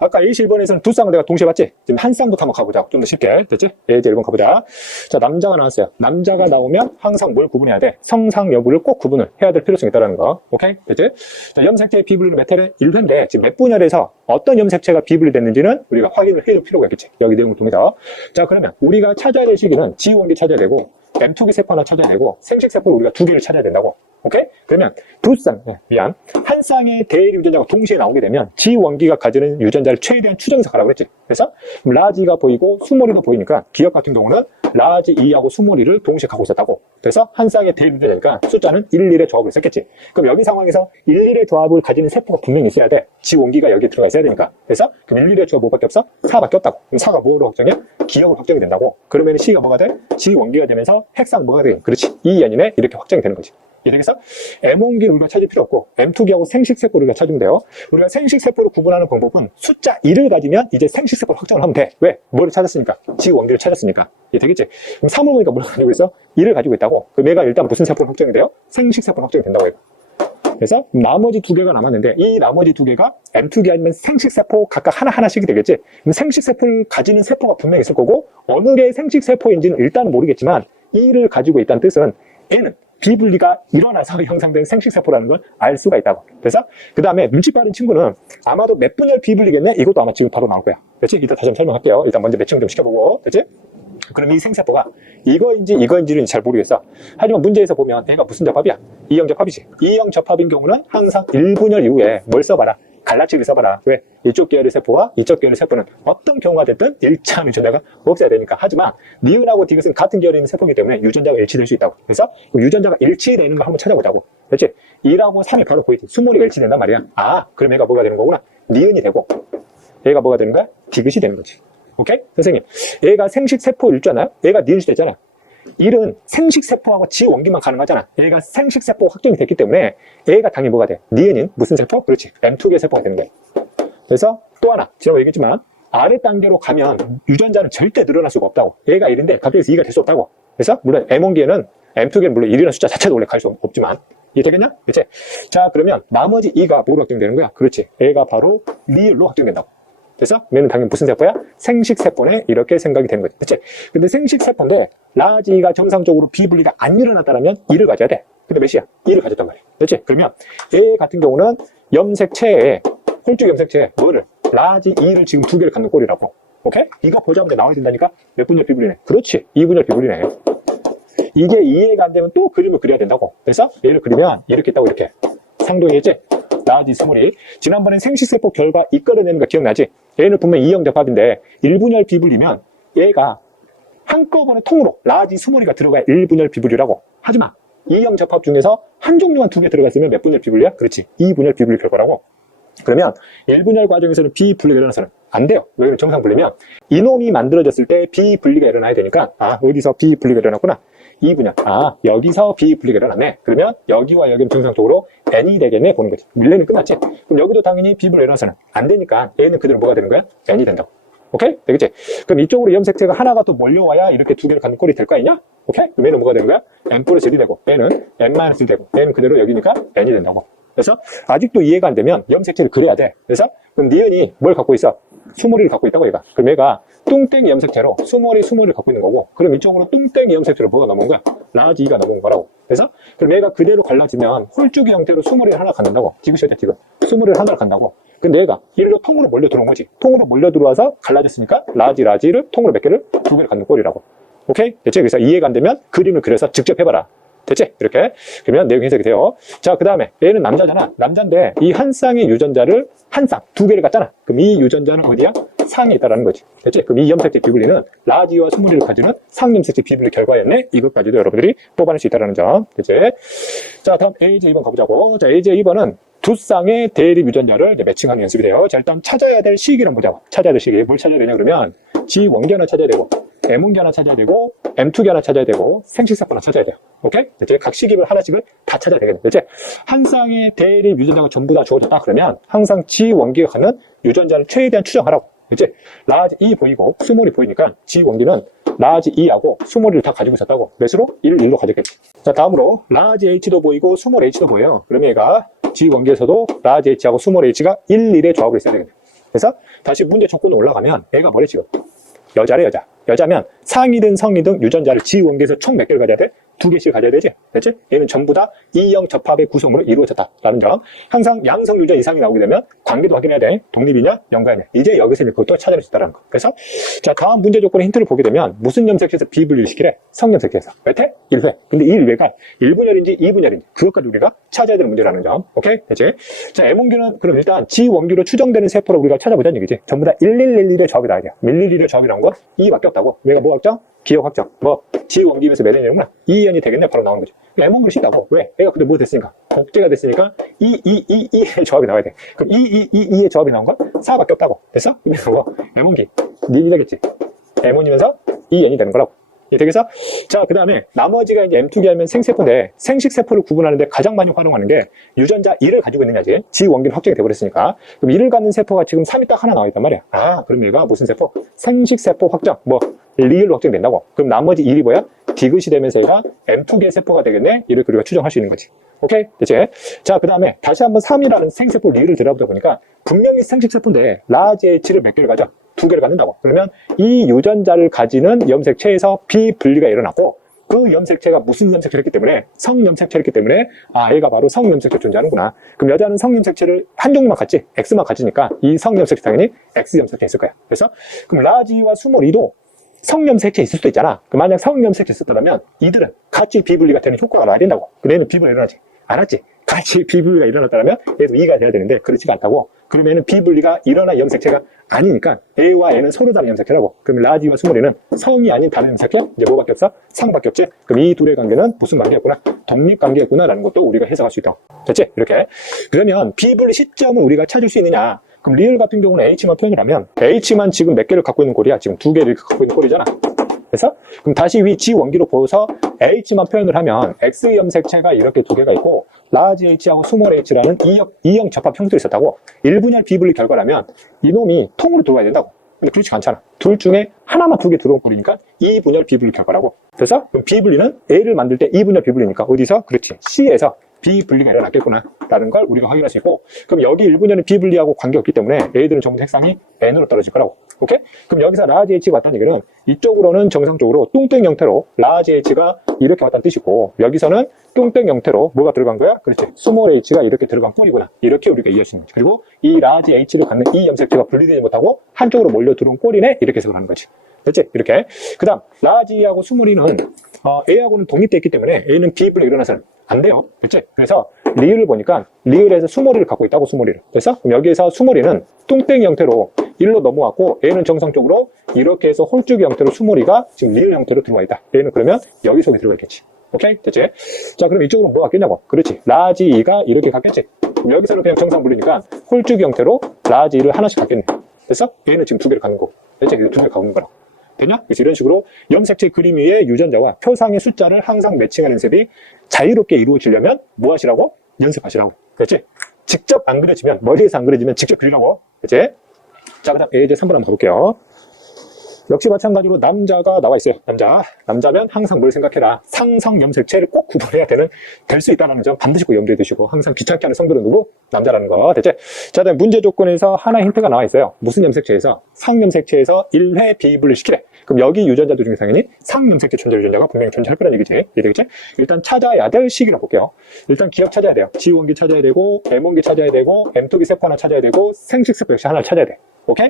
아까 예시 1번에서는 두 쌍을 내가 동시에 봤지? 지금 한 쌍부터 한번 가보자. 좀 더 쉽게. 됐지? 예제 1번 가보자. 자, 남자가 나왔어요. 남자가 나오면 항상 뭘 구분해야 돼? 성상 여부를 꼭 구분을 해야 될 필요성이 있다는 거. 오케이? 됐지? 자, 염색체의 비분리 메탈의 1회인데 지금 몇 분열에서 어떤 염색체가 비분리됐는지는 우리가 확인을 해줄 필요가 있겠지. 여기 내용을 통해서. 자, 그러면 우리가 찾아야 될 시기는 G1기 찾아야 되고 M2기 세포 하나 찾아야 되고 생식세포를 우리가 두 개를 찾아야 된다고. 오케이? 그러면 한 쌍의 대일 유전자가 동시에 나오게 되면 G1기가 가지는 유전자를 최대한 추정해서 가라고 그랬지. 그래서 라지가 보이고 수몰이도 보이니까 기억 같은 경우는 라지 2하고 수몰이를 동시에 갖고 있었다고. 그래서 한 쌍의 대일 유전자니까 숫자는 1, 1의 조합을 썼겠지. 그럼 여기 상황에서 1, 1의 조합을 가지는 세포가 분명히 있어야 돼. G1기가 여기에 들어가 있어야 되니까. 그래서 그럼 1, 1의 조합 뭐밖에 없어? 4밖에 없다고. 그럼 4가 뭐로 확정해? 기억으로 확정이 된다고. 그러면 C가 뭐가 돼? G1기가 되면서 핵상 뭐가 돼? 그렇지. 2N이네. 이렇게 확정이 되는 거지. 그래서 M1기를 우리가 찾을 필요 없고 M2기하고 생식세포를 우리가 찾으면 돼요. 우리가 생식세포를 구분하는 방법은 숫자 1을 가지면 이제 생식세포를 확정을 하면 돼. 왜? 뭐를 찾았으니까? G1기를 찾았으니까. 이게 되겠지? 그럼 3을 보니까 뭘 가지고 있어? 1을 가지고 있다고. 그럼 얘가 일단 무슨 세포로 확정이 돼요? 생식세포로 확정이 된다고 해요. 그래서 나머지 두 개가 남았는데 이 나머지 두 개가 M2기 아니면 생식세포 각각 하나하나씩이 되겠지? 그럼 생식세포를 가지는 세포가 분명히 있을 거고 어느 게 생식세포인지는 일단은 모르겠지만 1을 가지고 있다는 뜻은 N은 비분리가 일어나서 형성된 생식세포라는 걸 알 수가 있다고. 그래서 그 다음에 눈치 빠른 친구는 아마도 몇 분열 비분리겠네? 이것도 아마 지금 바로 나올 거야. 됐지? 이따 다시 한번 설명할게요. 일단 먼저 매칭 좀 시켜보고. 됐지? 그럼 이 생세포가 이거인지는 잘 모르겠어. 하지만 문제에서 보면 얘가 무슨 접합이야? 이형 접합이지. 이형 접합인 경우는 항상 1분열 이후에 뭘 써봐라? 갈라치기를 써봐라. 왜? 이쪽 계열의 세포와 이쪽 계열의 세포는 어떤 경우가 됐든 일치하는 유전자가 없어야 되니까. 하지만 니은하고 디귿은 같은 계열에 있는 세포이기 때문에 유전자가 일치될 수 있다고. 그래서 유전자가 일치되는 거 한번 찾아보자고. 그렇지? 2하고 3이 바로 보이지. 수몰이가 일치된단 말이야. 그럼 얘가 뭐가 되는 거구나? 니은이 되고 얘가 뭐가 되는 거야? 디귿이 되는 거지. 오케이? 선생님, 얘가 생식세포일 줄 아나요? 얘가 니은이 됐잖아. 1은 생식세포하고 G1기만 가능하잖아. 얘가 생식세포 확정이 됐기 때문에 얘가 당연히 뭐가 돼? 니은인 무슨 세포? 그렇지. M2개 세포가 되는 거야. 그래서 또 하나, 지금 얘기했지만 아래 단계로 가면 유전자는 절대 늘어날 수가 없다고. 얘가 1인데 갑자기 2가 될 수 없다고. 그래서 물론 M1기에는 M2기는 물론 1이라는 숫자 자체도 원래 갈 수 없지만 이해되겠냐? 그렇지? 자, 그러면 나머지 2가 뭐로 확정되는 거야? 그렇지. 얘가 바로 리을로 확정된다고. 그래서 얘는 당연히 무슨 세포야? 생식세포네. 이렇게 생각이 되는 거지. 그치? 근데 생식세포인데 라지가 정상적으로 비분리가 안 일어났다면 2를 가져야 돼. 근데 몇이야? 2를 가졌단 말이야. 그치? 그러면 얘 같은 경우는 염색체에 홀쭉 염색체에 뭐를? 라지 2를 지금 두 개를 갖는 꼴이라고. 오케이? 이거 보자마자 나와야 된다니까? 몇 분열 비분리네? 그렇지. 2분열 비분리네. 이게 이해가 안 되면 또 그림을 그려야 된다고. 그래서 얘를 그리면 이렇게 있다고 이렇게. 상동이겠지? 라지, 스몰이. 지난번엔 생식세포 결과 이끌어내는 거 기억나지? 얘는 분명히 E형 접합인데 1분열 비분리면 얘가 한꺼번에 통으로 라지, 스몰이가 들어가야 1분열 비분리라고. 하지만 E형 접합 중에서 한 종류만 2개 들어갔으면 몇 분열 비분리야? 그렇지. 2분열 비분리 결과라고. 그러면 1분열 과정에서는 비분리가 일어나서는 안 돼요. 왜 정상 분리면 이놈이 만들어졌을 때 비분리가 일어나야 되니까 어디서 비분리가 일어났구나. 2분열. 여기서 비분리가 일어났네. 그러면 여기와 여기는 정상적으로 N이 되겠네 보는 거지. 밀레는 끝났지. 그럼 여기도 당연히 비분리가 일어나서는 안 되니까 얘는 그대로 뭐가 되는 거야? N이 된다고. 오케이? 되겠지? 그럼 이쪽으로 염색체가 하나가 또 몰려와야 이렇게 2개를 갖는 꼴이 될 거 아니냐? 오케이? 그럼 얘는 뭐가 되는 거야? N+1이 되고 얘는 N-1이 되고 얘는 그대로 여기니까 N이 된다고. 그래서 아직도 이해가 안 되면 염색체를 그려야 돼. 그래서 그럼 니은이 뭘 갖고 있어? 수몰이를 갖고 있다고 얘가. 그럼 얘가 뚱땡이 염색체로 수몰이를 갖고 있는 거고, 그럼 이쪽으로 뚱땡이 염색체로 뭐가 넘어온 거야? 라지가 넘어온 거라고. 그래서 그럼 얘가 그대로 갈라지면 홀쭉이 형태로 수몰이를 하나 갖는다고. 지그시였다 지금. 수몰이를 하나를 갖는다고. 근데 얘가 이리로 통으로 몰려 들어온 거지. 통으로 몰려 들어와서 갈라졌으니까 라지를 통으로 몇 개를? 2개를 갖는 꼴이라고. 오케이? 됐지? 그래서 이해가 안 되면 그림을 그려서 직접 해봐라. 됐지? 이렇게. 그러면 내용 해석이 돼요. 자, 그 다음에 얘는 남자잖아. 남자인데 이 한 쌍의 유전자를 한 쌍, 2개를 갖잖아. 그럼 이 유전자는 어디야? 상에 있다라는 거지. 됐지? 그럼 이 염색체 비분리는 라지와 스몰이를 가지는 상염색체 비분리 결과였네. 이것까지도 여러분들이 뽑아낼 수 있다는 점. 됐지? 자, 다음 AJ 2번 가보자고. 자, AJ 2번은 두 쌍의 대립 유전자를 이제 매칭하는 연습이 돼요. 자, 일단 찾아야 될 시기를 보자고. 찾아야 될 시기. 뭘 찾아야 되냐 그러면 G 원기 하나 찾아야 되고 M1기 하나 찾아야 되고 M2기 하나 찾아야 되고 생식세포 하나 찾아야 돼요. 오케이? 이제 각 시기별 하나씩을 다 찾아야 되겠네. 이제 한 쌍의 대립 유전자가 전부 다 주어졌다 그러면 항상 G 원기가 갖는 유전자를 최대한 추정하라고. 이제 라지 E 보이고 스몰이 보이니까 G 원기는 라지 E하고 스몰을 다 가지고 있었다고. 몇으로? 1, 1로 가졌겠지. 자, 다음으로 라지 H도 보이고 스몰 H도 보여요. 그러면 얘가 G 원기에서도 라지 H하고 스몰 H가 1, 1의 조합으로 있어야 되겠네. 그래서 다시 문제 조건으로 올라가면 얘가 뭐래 지금? 여자래 여자. 여자면 상이든 성이든 유전자를 G 원기에서 총 몇 개를 가져야 돼? 2개씩 가져야 되지? 됐지? 얘는 전부 다 E형 접합의 구성으로 이루어졌다라는 점. 항상 양성 유전 이상이 나오게 되면 관계도 확인해야 돼. 독립이냐 연관이냐. 이제 여기서 그것도 찾아낼 수 있다는 거. 그래서 자, 다음 문제 조건의 힌트를 보게 되면 무슨 염색체에서 비분리를 시키래? 성염색체에서. 몇 회? 1회. 근데 이 1회가 1분열인지 2분열인지 그것까지 우리가 찾아야 되는 문제라는 점. 오케이? 됐지? 자, M 원기는 그럼 일단 G 원기로 추정되는 세포를 우리가 찾아보자는 얘기지. 전부 다 1111의 조합이 나와야 돼요. 1111의 조합이라는 건 2밖에 없다고. 얘가 뭐 확정? 기억 확정. 뭐 G 원기면서 몇 년이구나. 2년이 되겠네. 바로 나오는 거지. M1을 쉰다고. 왜? 얘가 근데 뭐 됐으니까? 복제가 됐으니까 2의 조합이 나와야 돼. 그럼 2의 조합이 나온 건 4밖에 없다고. 됐어? 그래서 뭐 M1기. 니이 되겠지. M1이면서 2N이 되는 거라고. 되겠어? 자, 그 다음에 나머지가 이제 M2기 하면 생세포인데 생식세포를 구분하는데 가장 많이 활용하는 게 유전자 1을 가지고 있느냐지. G 원기는 확정이 돼버렸으니까. 그럼 1을 갖는 세포가 지금 3이 딱 하나 나와 있단 말이야. 그럼 얘가 무슨 세포? 생식세포 확정. 뭐 리을로 확정된다고. 그럼 나머지 1이 뭐야? 디귿이 되면서 얘가 M2개 세포가 되겠네? 이렇게 우리가 추정할 수 있는 거지. 오케이? 됐지? 자, 그 다음에 다시 한번 3이라는 생세포 리을을 들어보다 보니까 분명히 생식세포인데 라지 H를 몇 개를 가져? 2개를 갖는다고. 그러면 이 유전자를 가지는 염색체에서 비분리가 일어났고 그 염색체가 무슨 염색체였기 때문에 성염색체였기 때문에 얘가 바로 성염색체 존재하는구나. 그럼 여자는 성염색체를 한 종류만 갖지 X만 가지니까 이 성염색체 당연히 X염색체 있을 거야. 그래서 그럼 라지와 스몰이도 성염색체 있을 수도 있잖아. 만약 성염색체 있었더라면 이들은 같이 비분리가 되는 효과가 나야 된다고. 근데 얘는 비분리가 일어나지 않았지. 같이 비분리가 일어났다면 얘도 2가 돼야 되는데 그렇지가 않다고. 그러면 얘는 비분리가 일어난 염색체가 아니니까 A와 N은 서로 다른 염색체라고. 그럼 라지와 스몰이는 성이 아닌 다른 염색체? 이제 뭐밖에 없어? 상밖에 없지? 그럼 이 둘의 관계는 무슨 관계였구나? 독립관계였구나 라는 것도 우리가 해석할 수 있다고. 됐지? 이렇게. 그러면 비분리 시점을 우리가 찾을 수 있느냐? 그럼 리을 같은 경우는 H만 표현을 하면 H만 지금 몇 개를 갖고 있는 꼴이야? 지금 2개를 갖고 있는 꼴이잖아. 그래서 그럼 다시 위 G 원기로 보여서 H만 표현을 하면 X 염색체가 이렇게 2개가 있고 라지 H하고 스몰 H라는 E형 접합 형태로 있었다고. 1분열 비분리 결과라면 이놈이 통으로 들어와야 된다고. 근데 그렇지 않잖아. 둘 중에 하나만 2개 들어온 꼴이니까 2분열 비분리 결과라고. 그래서 그럼 비분리는 A를 만들 때 2분열 비분리니까 어디서? 그렇지. C에서 비분리가 일어났겠구나 라는 걸 우리가 확인할 수 있고, 그럼 여기 1분열은 비분리하고 관계없기 때문에 A들은 전부 색상이 N으로 떨어질 거라고. 오케이? 그럼 여기서 라지 H가 왔다는 얘기는 이쪽으로는 정상적으로 뚱땡 형태로 라지 H가 이렇게 왔다는 뜻이고, 여기서는 뚱땡 형태로 뭐가 들어간 거야? 그렇지. 스몰 H가 이렇게 들어간 꼴이구나. 이렇게 우리가 이해할 수 있는 거지. 그리고 이 라지 H를 갖는 이 염색체가 분리되지 못하고 한쪽으로 몰려 들어온 꼴이네? 이렇게 해석을 하는 거지. 됐지? 이렇게. 그 다음 라지하고 스몰이는 A하고는 독립되어 있기 때문에 A는 비분리 일어나서는 안 돼요. 됐지? 그래서 리을을 보니까 리을에서 수모리를 갖고 있다고, 수모리를. 그래서 그럼 여기에서 수모리는 뚱땡이 형태로 1로 넘어왔고 얘는 정상적으로 이렇게 해서 홀쭉이 형태로 수모리가 지금 리을 형태로 들어와 있다. 얘는 그러면 여기 속에 들어가 있겠지. 오케이? 됐지? 자, 그럼 이쪽으로 뭐가 갔겠냐고. 그렇지. 라지 2가 이렇게 갔겠지. 여기서는 그냥 정상 물리니까 홀쭉이 형태로 라지 2를 하나씩 갖겠네. 됐어? 얘는 지금 두 개를 갖는 거고. 됐지? 두 개를 갖는 거라고. 되냐? 그래서 이런 식으로 염색체 그림 위에 유전자와 표상의 숫자를 항상 매칭하는 연습이 자유롭게 이루어지려면 뭐 하시라고? 연습하시라고. 그렇지? 직접 안 그려지면, 머리에서 안 그려지면 직접 그리라고. 그렇지? 자, 그 다음 이제 3번 한번 가볼게요. 역시 마찬가지로 남자가 나와 있어요. 남자면 항상 뭘 생각해라. 상성 염색체를 꼭 구분해야 될 수 있다는 점 반드시 꼭 염두에 두시고, 항상 귀찮게 하는 성별은 누구? 남자라는 거. 됐지? 자, 다음 문제 조건에서 하나의 힌트가 나와 있어요. 무슨 염색체에서? 상염색체에서 1회 비분리시키래. 그럼 여기 유전자들 중에 당연히 상염색체 존재 유전자가 분명히 존재할 거라는 얘기지. 이해되겠지? 일단 찾아야 될 시기를 볼게요. 일단 기억 찾아야 돼요. G1기 찾아야 되고, M1기 찾아야 되고, M2기 세포 하나 찾아야 되고, 생식세포 역시 하나를 찾아야 돼. 오케이?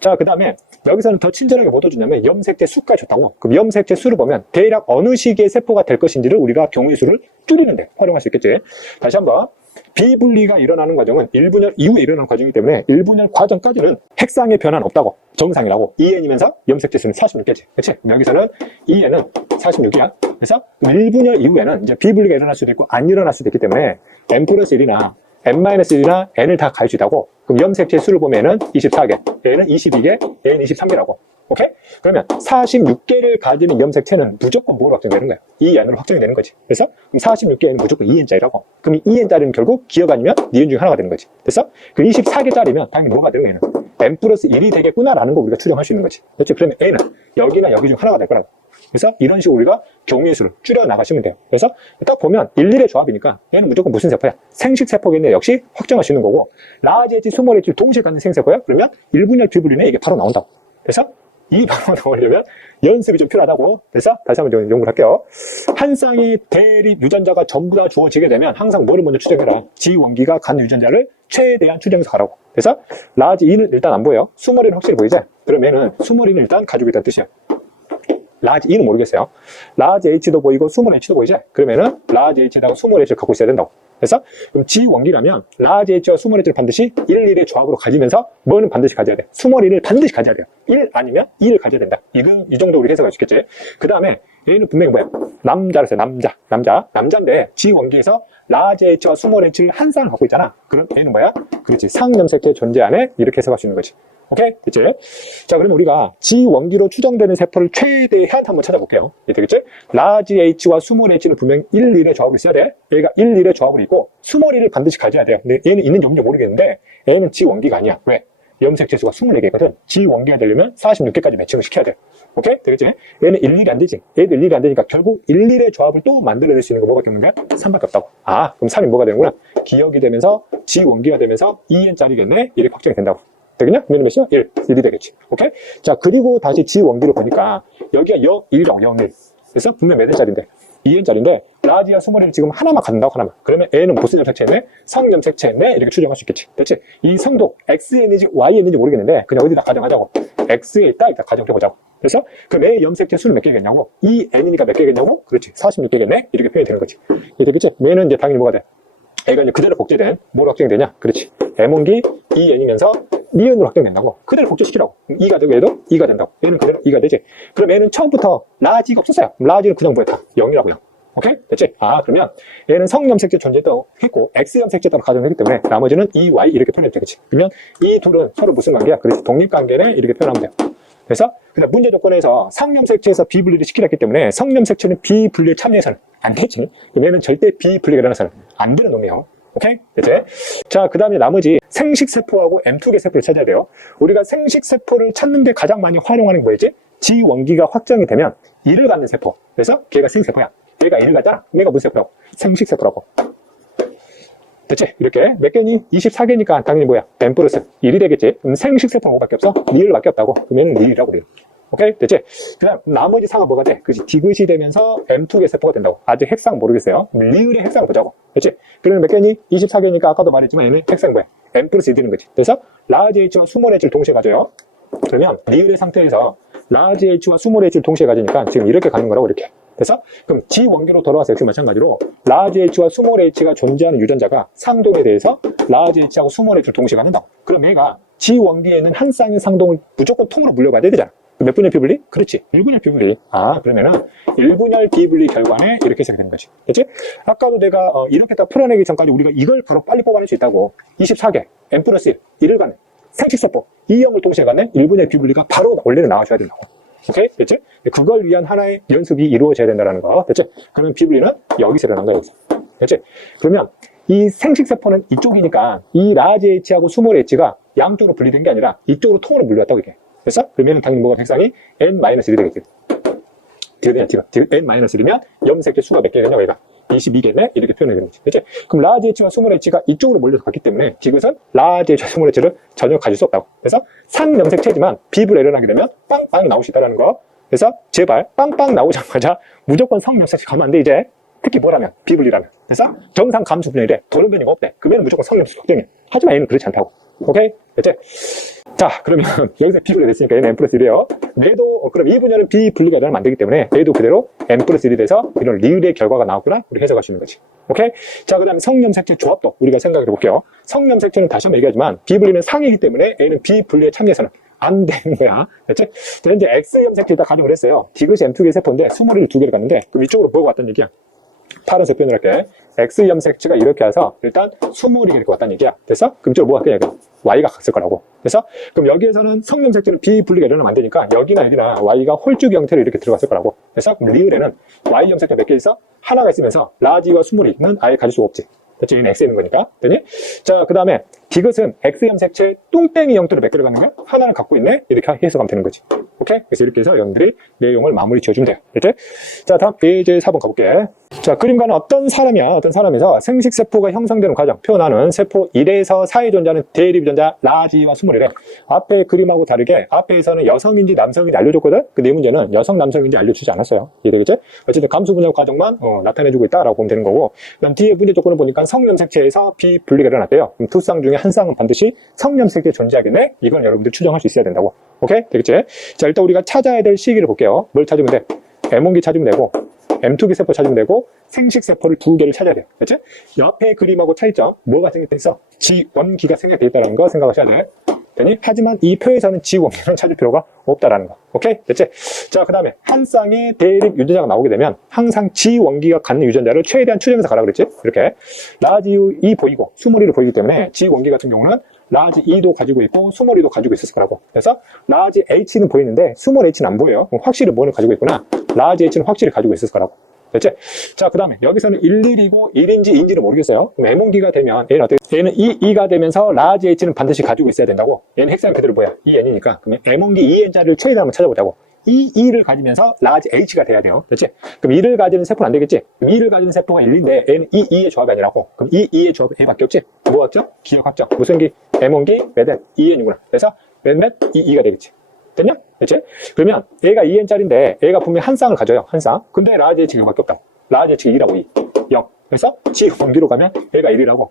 자, 그 다음에 여기서는 더 친절하게 뭐 둬주냐면 염색체 수까지 줬다고. 그럼 염색체 수를 보면 대략 어느 시기의 세포가 될 것인지를 우리가 경우의 수를 줄이는데 활용할 수 있겠지. 다시 한번. 비분리가 일어나는 과정은 1분열 이후에 일어나는 과정이기 때문에 1분열 과정까지는 핵상의 변화는 없다고. 정상이라고. 2n이면서 염색체 수는 46개지. 그치? 여기서는 2n은 46이야. 그래서 1분열 이후에는 이제 비분리가 일어날 수도 있고 안 일어날 수도 있기 때문에 n 플러스 1이나 n-1이나 n을 다 가질 수 있다고. 그럼 염색체 수를 보면은 24개, 얘는 22개, 얘는 23개라고. 오케이? 그러면 46개를 가지는 염색체는 무조건 뭐로 확정되는 거야? 2n으로 확정이 되는 거지. 그래서 그럼 46개는 무조건 2n짜리라고. 그럼 이 2n짜리는 결국 기억 아니면 니은 중에 하나가 되는 거지. 됐어? 그럼 24개짜리면 당연히 뭐가 되는 거야? 얘는 n 플러스 1이 되겠구나라는 거 우리가 추정할 수 있는 거지. 그렇지? 그러면 n은 여기나 여기 중 하나가 될 거라고. 그래서 이런 식으로 우리가 경우의 수를 줄여 나가시면 돼요. 그래서 딱 보면 1, 1의 조합이니까 얘는 무조건 무슨 세포야? 생식세포겠네. 역시 확정할 수 있는 거고, 라지 엣지, 스몰 엣지를 동시에 갖는 생세포야? 그러면 1분열 비분리네. 이게 바로 나온다고. 그래서 이 바로 나오려면 연습이 좀 필요하다고. 그래서 다시 한번 좀 연구를 할게요. 한 쌍의 대립 유전자가 전부 다 주어지게 되면 항상 뭐를 먼저 추정해라. G1기가 갖는 유전자를 최대한 추정해서 가라고. 그래서 라지 2는 일단 안 보여요. 스몰2는 확실히 보이지? 그러면은 스몰2는 일단 가지고 있다는 뜻이야. 라지 2는 모르겠어요. 라지 H도 보이고 스몰 H도 보이지? 그러면은 라지 H에다가 스몰 H를 갖고 있어야 된다고. 그래서 그럼 G1기라면 라지 H와 스몰 H를 반드시 1, 1의 조합으로 가지면서 뭐는 반드시 가져야 돼? 스몰 1을 반드시 가져야 돼요. 1 아니면 2를 가져야 된다. 이 정도 우리 해석할 수 있겠지? 그 다음에 얘는 분명히 뭐야? 남자라서 남자인데 G1기에서 라지 H와 스몰 H를 한 쌍을 갖고 있잖아. 그럼 얘는 뭐야? 그렇지. 상염색체 존재 안에 이렇게 해석할 수 있는 거지. 오케이? 됐지? 자, 그러면 우리가 G1기로 추정되는 세포를 최대한 한번 찾아볼게요. 되겠지? 라지 H와 스몰 H는 분명히 1, 1의 조합을 써야 돼. 얘가 1, 1의 조합을 있고 스몰 1을 반드시 가져야 돼요. 근데 얘는 있는지 없는지 모르겠는데 얘는 G1기가 아니야. 왜? 염색체 수가 24개거든. G1기가 되려면 46개까지 매칭을 시켜야 돼. 오케이? 되겠지? 얘는 1, 1이 안 되지. 얘도 1, 1이 안 되니까 결국 1, 1의 조합을 또 만들어낼 수 있는 거 뭐밖에 없는 거야? 3밖에 없다고. 아, 그럼 3이 뭐가 되는구나? 기억이 되면서 G1기가 되면서 2n짜리겠네? 이렇게 확정이 된다고. 되겠냐? 그러면 몇이야? 1이 되겠지. 오케이? 자, 그리고 다시 G1기를 보니까 여기가 0, 1. 그래서 분명 몇 N짜리인데? 2N짜리인데 라지와 스몰을 지금 하나만 갖는다고, 하나만. 그러면 N은 무슨 염색체네? 성염색체네? 이렇게 추정할 수 있겠지. 됐지? 이 성도 XN인지 YN인지 모르겠는데 그냥 어디다 가정하자고. X에 있다 가정해보자고. 그래서 그럼 A 염색체 수는 몇 개겠냐고? 이 N이니까 몇 개겠냐고? 그렇지. 46개겠네? 이렇게 표현이 되는 거지. 이게 되겠지? 얘는 이제 당연히 뭐가 돼? 애가 이제 그대로 복제된 뭐로 확정이 되냐? 그렇지. M1기 2N이면서 니은으로 확정된다고. 그대로 복제시키라고. 2가 되고 얘도 2가 된다고. 얘는 그대로 2가 되지. 그럼 얘는 처음부터 라지가 없었어요. 라지는 그냥 뭐였다? 0이라고요. 오케이? 됐지? 아, 그러면 얘는 성염색체 존재도 했고 X염색체 따로 가정했기 때문에 나머지는 EY 이렇게 표현해도 되겠지. 그러면 이 둘은 서로 무슨 관계야? 그렇지. 독립관계네? 이렇게 표현하면 돼요. 그래서 그다음 문제 조건에서 상염색체에서 비분리를 시키려 했기 때문에 성염색체는 비분리에 참여해서는 안 되지. 그럼 얘는 절대 비분리가 일어나서는 안 되는 놈이에요. 오케이? 됐지? 자, 그 다음에 나머지 생식세포하고 M2개 세포를 찾아야 돼요. 우리가 생식세포를 찾는 데 가장 많이 활용하는 게 뭐였지? G1기가 확정이 되면 1을 갖는 세포. 그래서 걔가 생식세포야. 얘가 1을 갖잖아? 얘가 무슨 세포라고? 생식세포라고. 됐지? 이렇게 몇 개니? 24개니까 당연히 뭐야? N 플러스 1이 되겠지? 그럼 생식세포는 뭐밖에 없어? 리을밖에 없다고. 그럼 얘는 리을이라고 그래요. 오케이? 됐지? 그 다음 나머지 상은 뭐가 돼? 그치? 디귿이 되면서 M2개 세포가 된다고. 아직 핵상 모르겠어요. 리을의 핵상을 보자고. 됐지? 그러면 몇 개니? 24개니까 아까도 말했지만 얘는 핵상 뭐야? M 플러스 1 되는 거지. 그래서 라지 H와 스몰 H를 동시에 가져요. 그러면 리을의 상태에서 라지 H와 스몰 H를 동시에 가지니까 지금 이렇게 가는 거라고. 이렇게. 그래서 그럼 G 원기로 돌아와서 역시 마찬가지로 라지 H와 스몰 H가 존재하는 유전자가 상동에 대해서 라지 H하고 스몰 H를 동시에 갖는다. 그럼 얘가 G 원기에는 한 쌍의 상동을 무조건 통으로 물려봐야 되잖아. 몇 분열 비분리? 그렇지. 1분열 비분리. 아, 그러면은 1분열 비분리 결과에 이렇게 해석이 되는 거지. 그렇지? 아까도 내가 이렇게 딱 풀어내기 전까지 우리가 이걸 바로 빨리 뽑아낼 수 있다고. 24개, n 플러스 1, 1을 갖는 생식세포, 이형을 동시에 갖는 1분열 비분리가 바로 원래는 나와줘야 된다고. 오케이? 됐지? 그걸 위한 하나의 연습이 이루어져야 된다는 거. 됐지? 그러면 비분리는 여기서 일어난 거야, 여기서. 됐지? 그러면 이 생식세포는 이쪽이니까 이 라지 H하고 스몰 H가 양쪽으로 분리된 게 아니라 이쪽으로 통으로 물려왔다고 이게. 됐어? 그러면 당연히 뭐가 백상이 n-1이 되겠지. n-1이면 염색체 수가 몇 개겠냐, 얘가? 22개네? 이렇게 표현이 되는 거지. 그치? 그럼 라지 H와 스몰 H가 이쪽으로 몰려서 갔기 때문에 디귿은 라지 H와 스몰 H를 전혀 가질 수 없다고. 그래서 상염색체지만 비브로 일어나게 되면 빵빵 나올 수 있다는 거. 그래서 제발 빵빵 나오자마자 무조건 성염색체 가면 안 돼, 이제. 특히 뭐라면? 비분리라면. 그래서 정상 감수분열이래. 돌연 변이가 없대. 그러면 무조건 성염색체 확정이야. 하지만 얘는 그렇지 않다고. 오케이? 됐지? 자, 그러면 여기서 비분리 됐으니까 얘는 n 플러스 1이에요. 얘도 그럼 이 분열은 비분리가 일어나면 안 되기 때문에 얘도 그대로 n 플러스 1이 돼서 이런 리을의 결과가 나왔구나. 우리 해석할 수 있는 거지. 오케이? 자, 그 다음에 성염색체 조합도 우리가 생각해 볼게요. 성염색체는 다시 한번 얘기하지만 비분리는 상이기 때문에 얘는 비분리에 참여해서는 안 되는 거야. 됐지? 자, 이제 X염색체에다 가정을 했어요. 디귿이 M2개 세포인데 스몰이를 2개를 갔는데 그럼 이쪽으로 뭐가 왔다는 얘기야? 파란색 표현을 할게. X염색체가 이렇게 와서 일단 스몰이 이렇게 왔다는 얘기야. 됐어? 그럼 이쪽으로 뭐가 할게? Y가 갔을 거라고. 그래서 그럼 여기에서는 성염색체는 비분리가 일어나면 안 되니까 여기나 여기나 Y가 홀쭉이 형태로 이렇게 들어갔을 거라고. 그래서 리을에는 Y염색체 몇 개 있어? 하나가 있으면서 라지와 스몰이는 아예 가질 수가 없지. 그렇지? 얘는 X에 있는 거니까. 되니? 자, 그 다음에 디귿은 X염색체 뚱땡이 형태로 몇 개를 갖는 거야? 하나를 갖고 있네? 이렇게 해석하면 되는 거지. 오케이? 그래서 이렇게 해서 여러분들이 내용을 마무리 지어주면 돼요. 됐지? 자, 다음 페이지 4번 가볼게. 자, 그림과는 어떤 사람이야? 어떤 사람에서 생식세포가 형성되는 과정, 표현하는 세포 1에서 4에 존재하는 대립유전자 라지와 스몰이래. 앞에 그림하고 다르게 앞에서는 여성인지 남성인지 알려줬거든? 근데 이 문제는 여성, 남성인지 알려주지 않았어요. 이해되겠지? 어쨌든 감수분열 과정만 나타내주고 있다라고 보면 되는 거고, 그다음 뒤에 문제 조건을 보니까 성염색체에서 비분리가 일어났대요. 그럼 두 쌍 중에 한 쌍은 반드시 성염색체 존재하겠네? 이건 여러분들 추정할 수 있어야 된다고. 오케이? 되겠지? 자, 일단 우리가 찾아야 될 시기를 볼게요. 뭘 찾으면 돼? M1기 찾으면 되고, M2기 세포 찾으면 되고, 생식세포를 2개를 찾아야 돼. 그치? 옆에 그림하고 차이점, 뭐가 생각돼 있어? G1기가 생각돼 있다는 거 생각하셔야 돼. 되니? 하지만 이 표에서는 G1기는 찾을 필요가 없다라는 거. 오케이? 됐지? 자, 그 다음에 한 쌍의 대립 유전자가 나오게 되면 항상 G1기가 갖는 유전자를 최대한 추정해서 가라 그랬지? 이렇게. 라지 E 보이고, 스몰이를 보이기 때문에 G1기 같은 경우는 라지 E도 가지고 있고 스몰 E도 가지고 있었을 거라고. 그래서 라지 H는 보이는데 스몰 H는 안 보여요. 그럼 확실히 뭐를 가지고 있구나. 라지 H는 확실히 가지고 있었을 거라고. 됐지? 자, 그 다음에 여기서는 11이고 1인지 2인지는 모르겠어요. 그럼 M1기가 되면 얘는 어떻게? 얘는 2가 되면서 라지 H는 반드시 가지고 있어야 된다고. 얘는 핵상 그대로 뭐야? 2N이니까. 그러면 M1기 2N자를 최대한 한번 찾아보자고. 이 2를 가지면서 라지 H가 돼야 돼요. 됐지? 그럼 2를 가지는 세포는 안 되겠지? 그럼 2를 가지는 세포가 1인데 얘는 이 2의 조합이 아니라고. 그럼 이 2의 조합이 얘밖에 없지? 뭐 같죠? 기억 합정. 무슨 기? M1기 몇N? 2N이구나. 그래서 몇몇? 2가 되겠지. 됐냐? 됐지? 그러면 얘가 2N짜리인데 얘가 분명히 한 쌍을 가져요. 한 쌍. 근데 라지 H가 이거밖에 없다. 라지 H가 2라고 2. 0. 그래서 G1기로 가면 얘가 1이라고.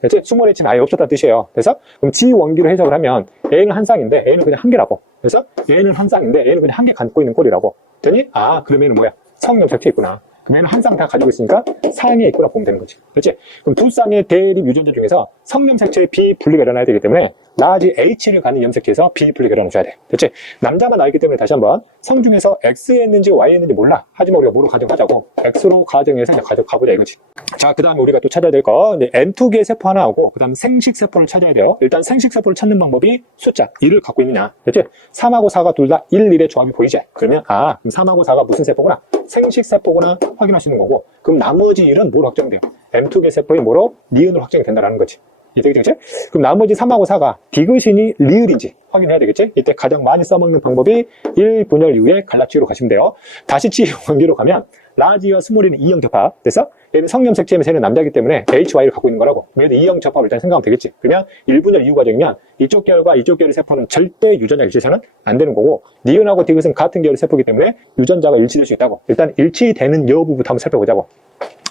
됐지? 스몰 H는 아예 없었다는 뜻이에요. 그래서 그럼 G1기로 해석을 하면 얘는 한 쌍인데 얘는 그냥 한 개라고. 그래서 얘는 한 쌍인데 얘는 그냥 한 개 갖고 있는 꼴이라고. 되니? 아, 그러면 얘는 뭐야? 성염색체 있구나. 그럼 얘는 한 쌍 다 가지고 있으니까 상에 있구나 보면 되는 거지. 그렇지? 그럼 두 쌍의 대립 유전자 중에서 성염색체의 비분리가 일어나야 되기 때문에 라지 H를 갖는 염색체에서 비분리가 일어나줘야 돼. 됐지? 남자만 나있기 때문에 다시 한번 성 중에서 X에 있는지 Y에 있는지 몰라. 하지만 우리가 뭐로 가정하자고? X로 가정해서 이제 가보자 이거지. 자, 그 다음에 우리가 또 찾아야 될 거 N2개의 세포 하나 하고 그 다음 생식세포를 찾아야 돼요. 일단 생식세포를 찾는 방법이 숫자 1을 갖고 있느냐. 됐지? 3하고 4가 둘 다 1, 1의 조합이 보이지? 그러면 그럼 3하고 4가 무슨 세포구나? 생식세포구나 확인할 수 있는 거고, 그럼 나머지 1은 뭐로 확정돼요? M2개 세포의 뭐로? 니은으로 확정이 된다는 거지. 이해되겠지? 그럼 나머지 3하고 4가 디귿이니 리을인지 확인해야 되겠지? 이때 가장 많이 써먹는 방법이 1분열 이후에 갈라치기로 가시면 돼요. 다시 G1기로 가면 라지와 스몰이는 2형 접합. 그래서 얘는 성염색체면서 얘는 남자이기 때문에 HY를 갖고 있는 거라고. 얘도 2형 접합을 일단 생각하면 되겠지. 그러면 1분열 이후 과정이면 이쪽 계열과 이쪽 계열의 세포는 절대 유전자 일치해서는 안 되는 거고, 니은하고 디귿은 같은 계열의 세포이기 때문에 유전자가 일치될 수 있다고. 일단 일치되는 여부부터 한번 살펴보자고.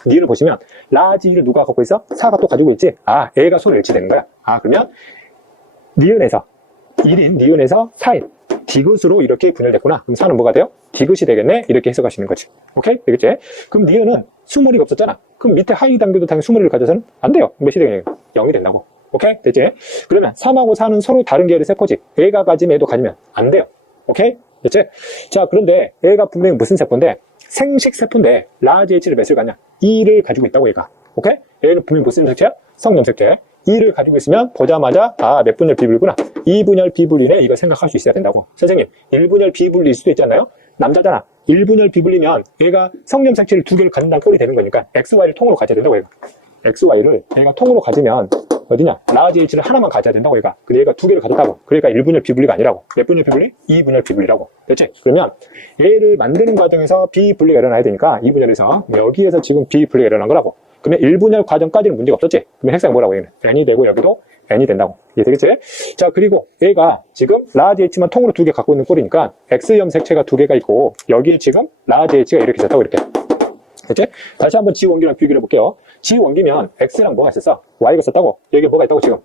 니은을 보시면 라지를 누가 갖고 있어? 4가 또 가지고 있지? 아, A가 서로 일치되는 거야. 아, 그러면 니은에서 1인 니은에서 4인 디귿으로 이렇게 분열됐구나. 그럼 4는 뭐가 돼요? 디귿이 되겠네? 이렇게 해석할 수 있는 거지. 오케이? 되겠지? 그럼 니은은 수몰이가 없었잖아. 그럼 밑에 하위 단계도 당연히 수몰이를 가져서는 안 돼요. 몇이 되겠냐? 0이 된다고. 오케이? 됐지? 그러면 3하고 4는 서로 다른 계열의 세포지. A가 가지면 A도 가지면 안 돼요. 오케이? 됐지? 자, 그런데 A가 분명히 무슨 세포인데? 생식 세포인데 라지 H를 몇을 갖냐? 2를 가지고 있다고 얘가. 오케이? A는 분명히 무슨 염색체야? 성염색체. 2를 가지고 있으면 보자마자 몇 분열 비분리구나. 2분열 비분리네. 이거 생각할 수 있어야 된다고. 선생님, 1분열 비분리일 수도 있잖아요. 남자잖아. 1분열 비분리면 얘가 성염색체를 2개를 갖는다는 꼴이 되는 거니까 XY를 통으로 가져야 된다고 얘가. XY를 얘가 통으로 가지면 어디냐? 라지 H를 하나만 가져야 된다고 얘가. 근데 얘가 2개를 가졌다고. 그러니까 1분열 비분리가 아니라고. 몇 분열 비분리? 2분열 비분리라고. 됐지? 그러면 얘를 만드는 과정에서 비분리가 일어나야 되니까 2분열에서 여기에서 지금 비분리가 일어난 거라고. 그러면 1분열 과정까지는 문제가 없었지? 그러면 핵상 뭐라고 얘는? N이 되고 여기도 N이 된다고. 이해 되겠지? 자, 그리고 얘가 지금 라지 H만 통으로 2개 갖고 있는 꼴이니까 X염색체가 2개가 있고 여기에 지금 라지 H가 이렇게 있었다고 이렇게. 됐지? 다시 한번 G원기랑 비교를 해볼게요. G원기면 X랑 뭐가 있었어? Y가 있었다고. 여기 뭐가 있다고 지금?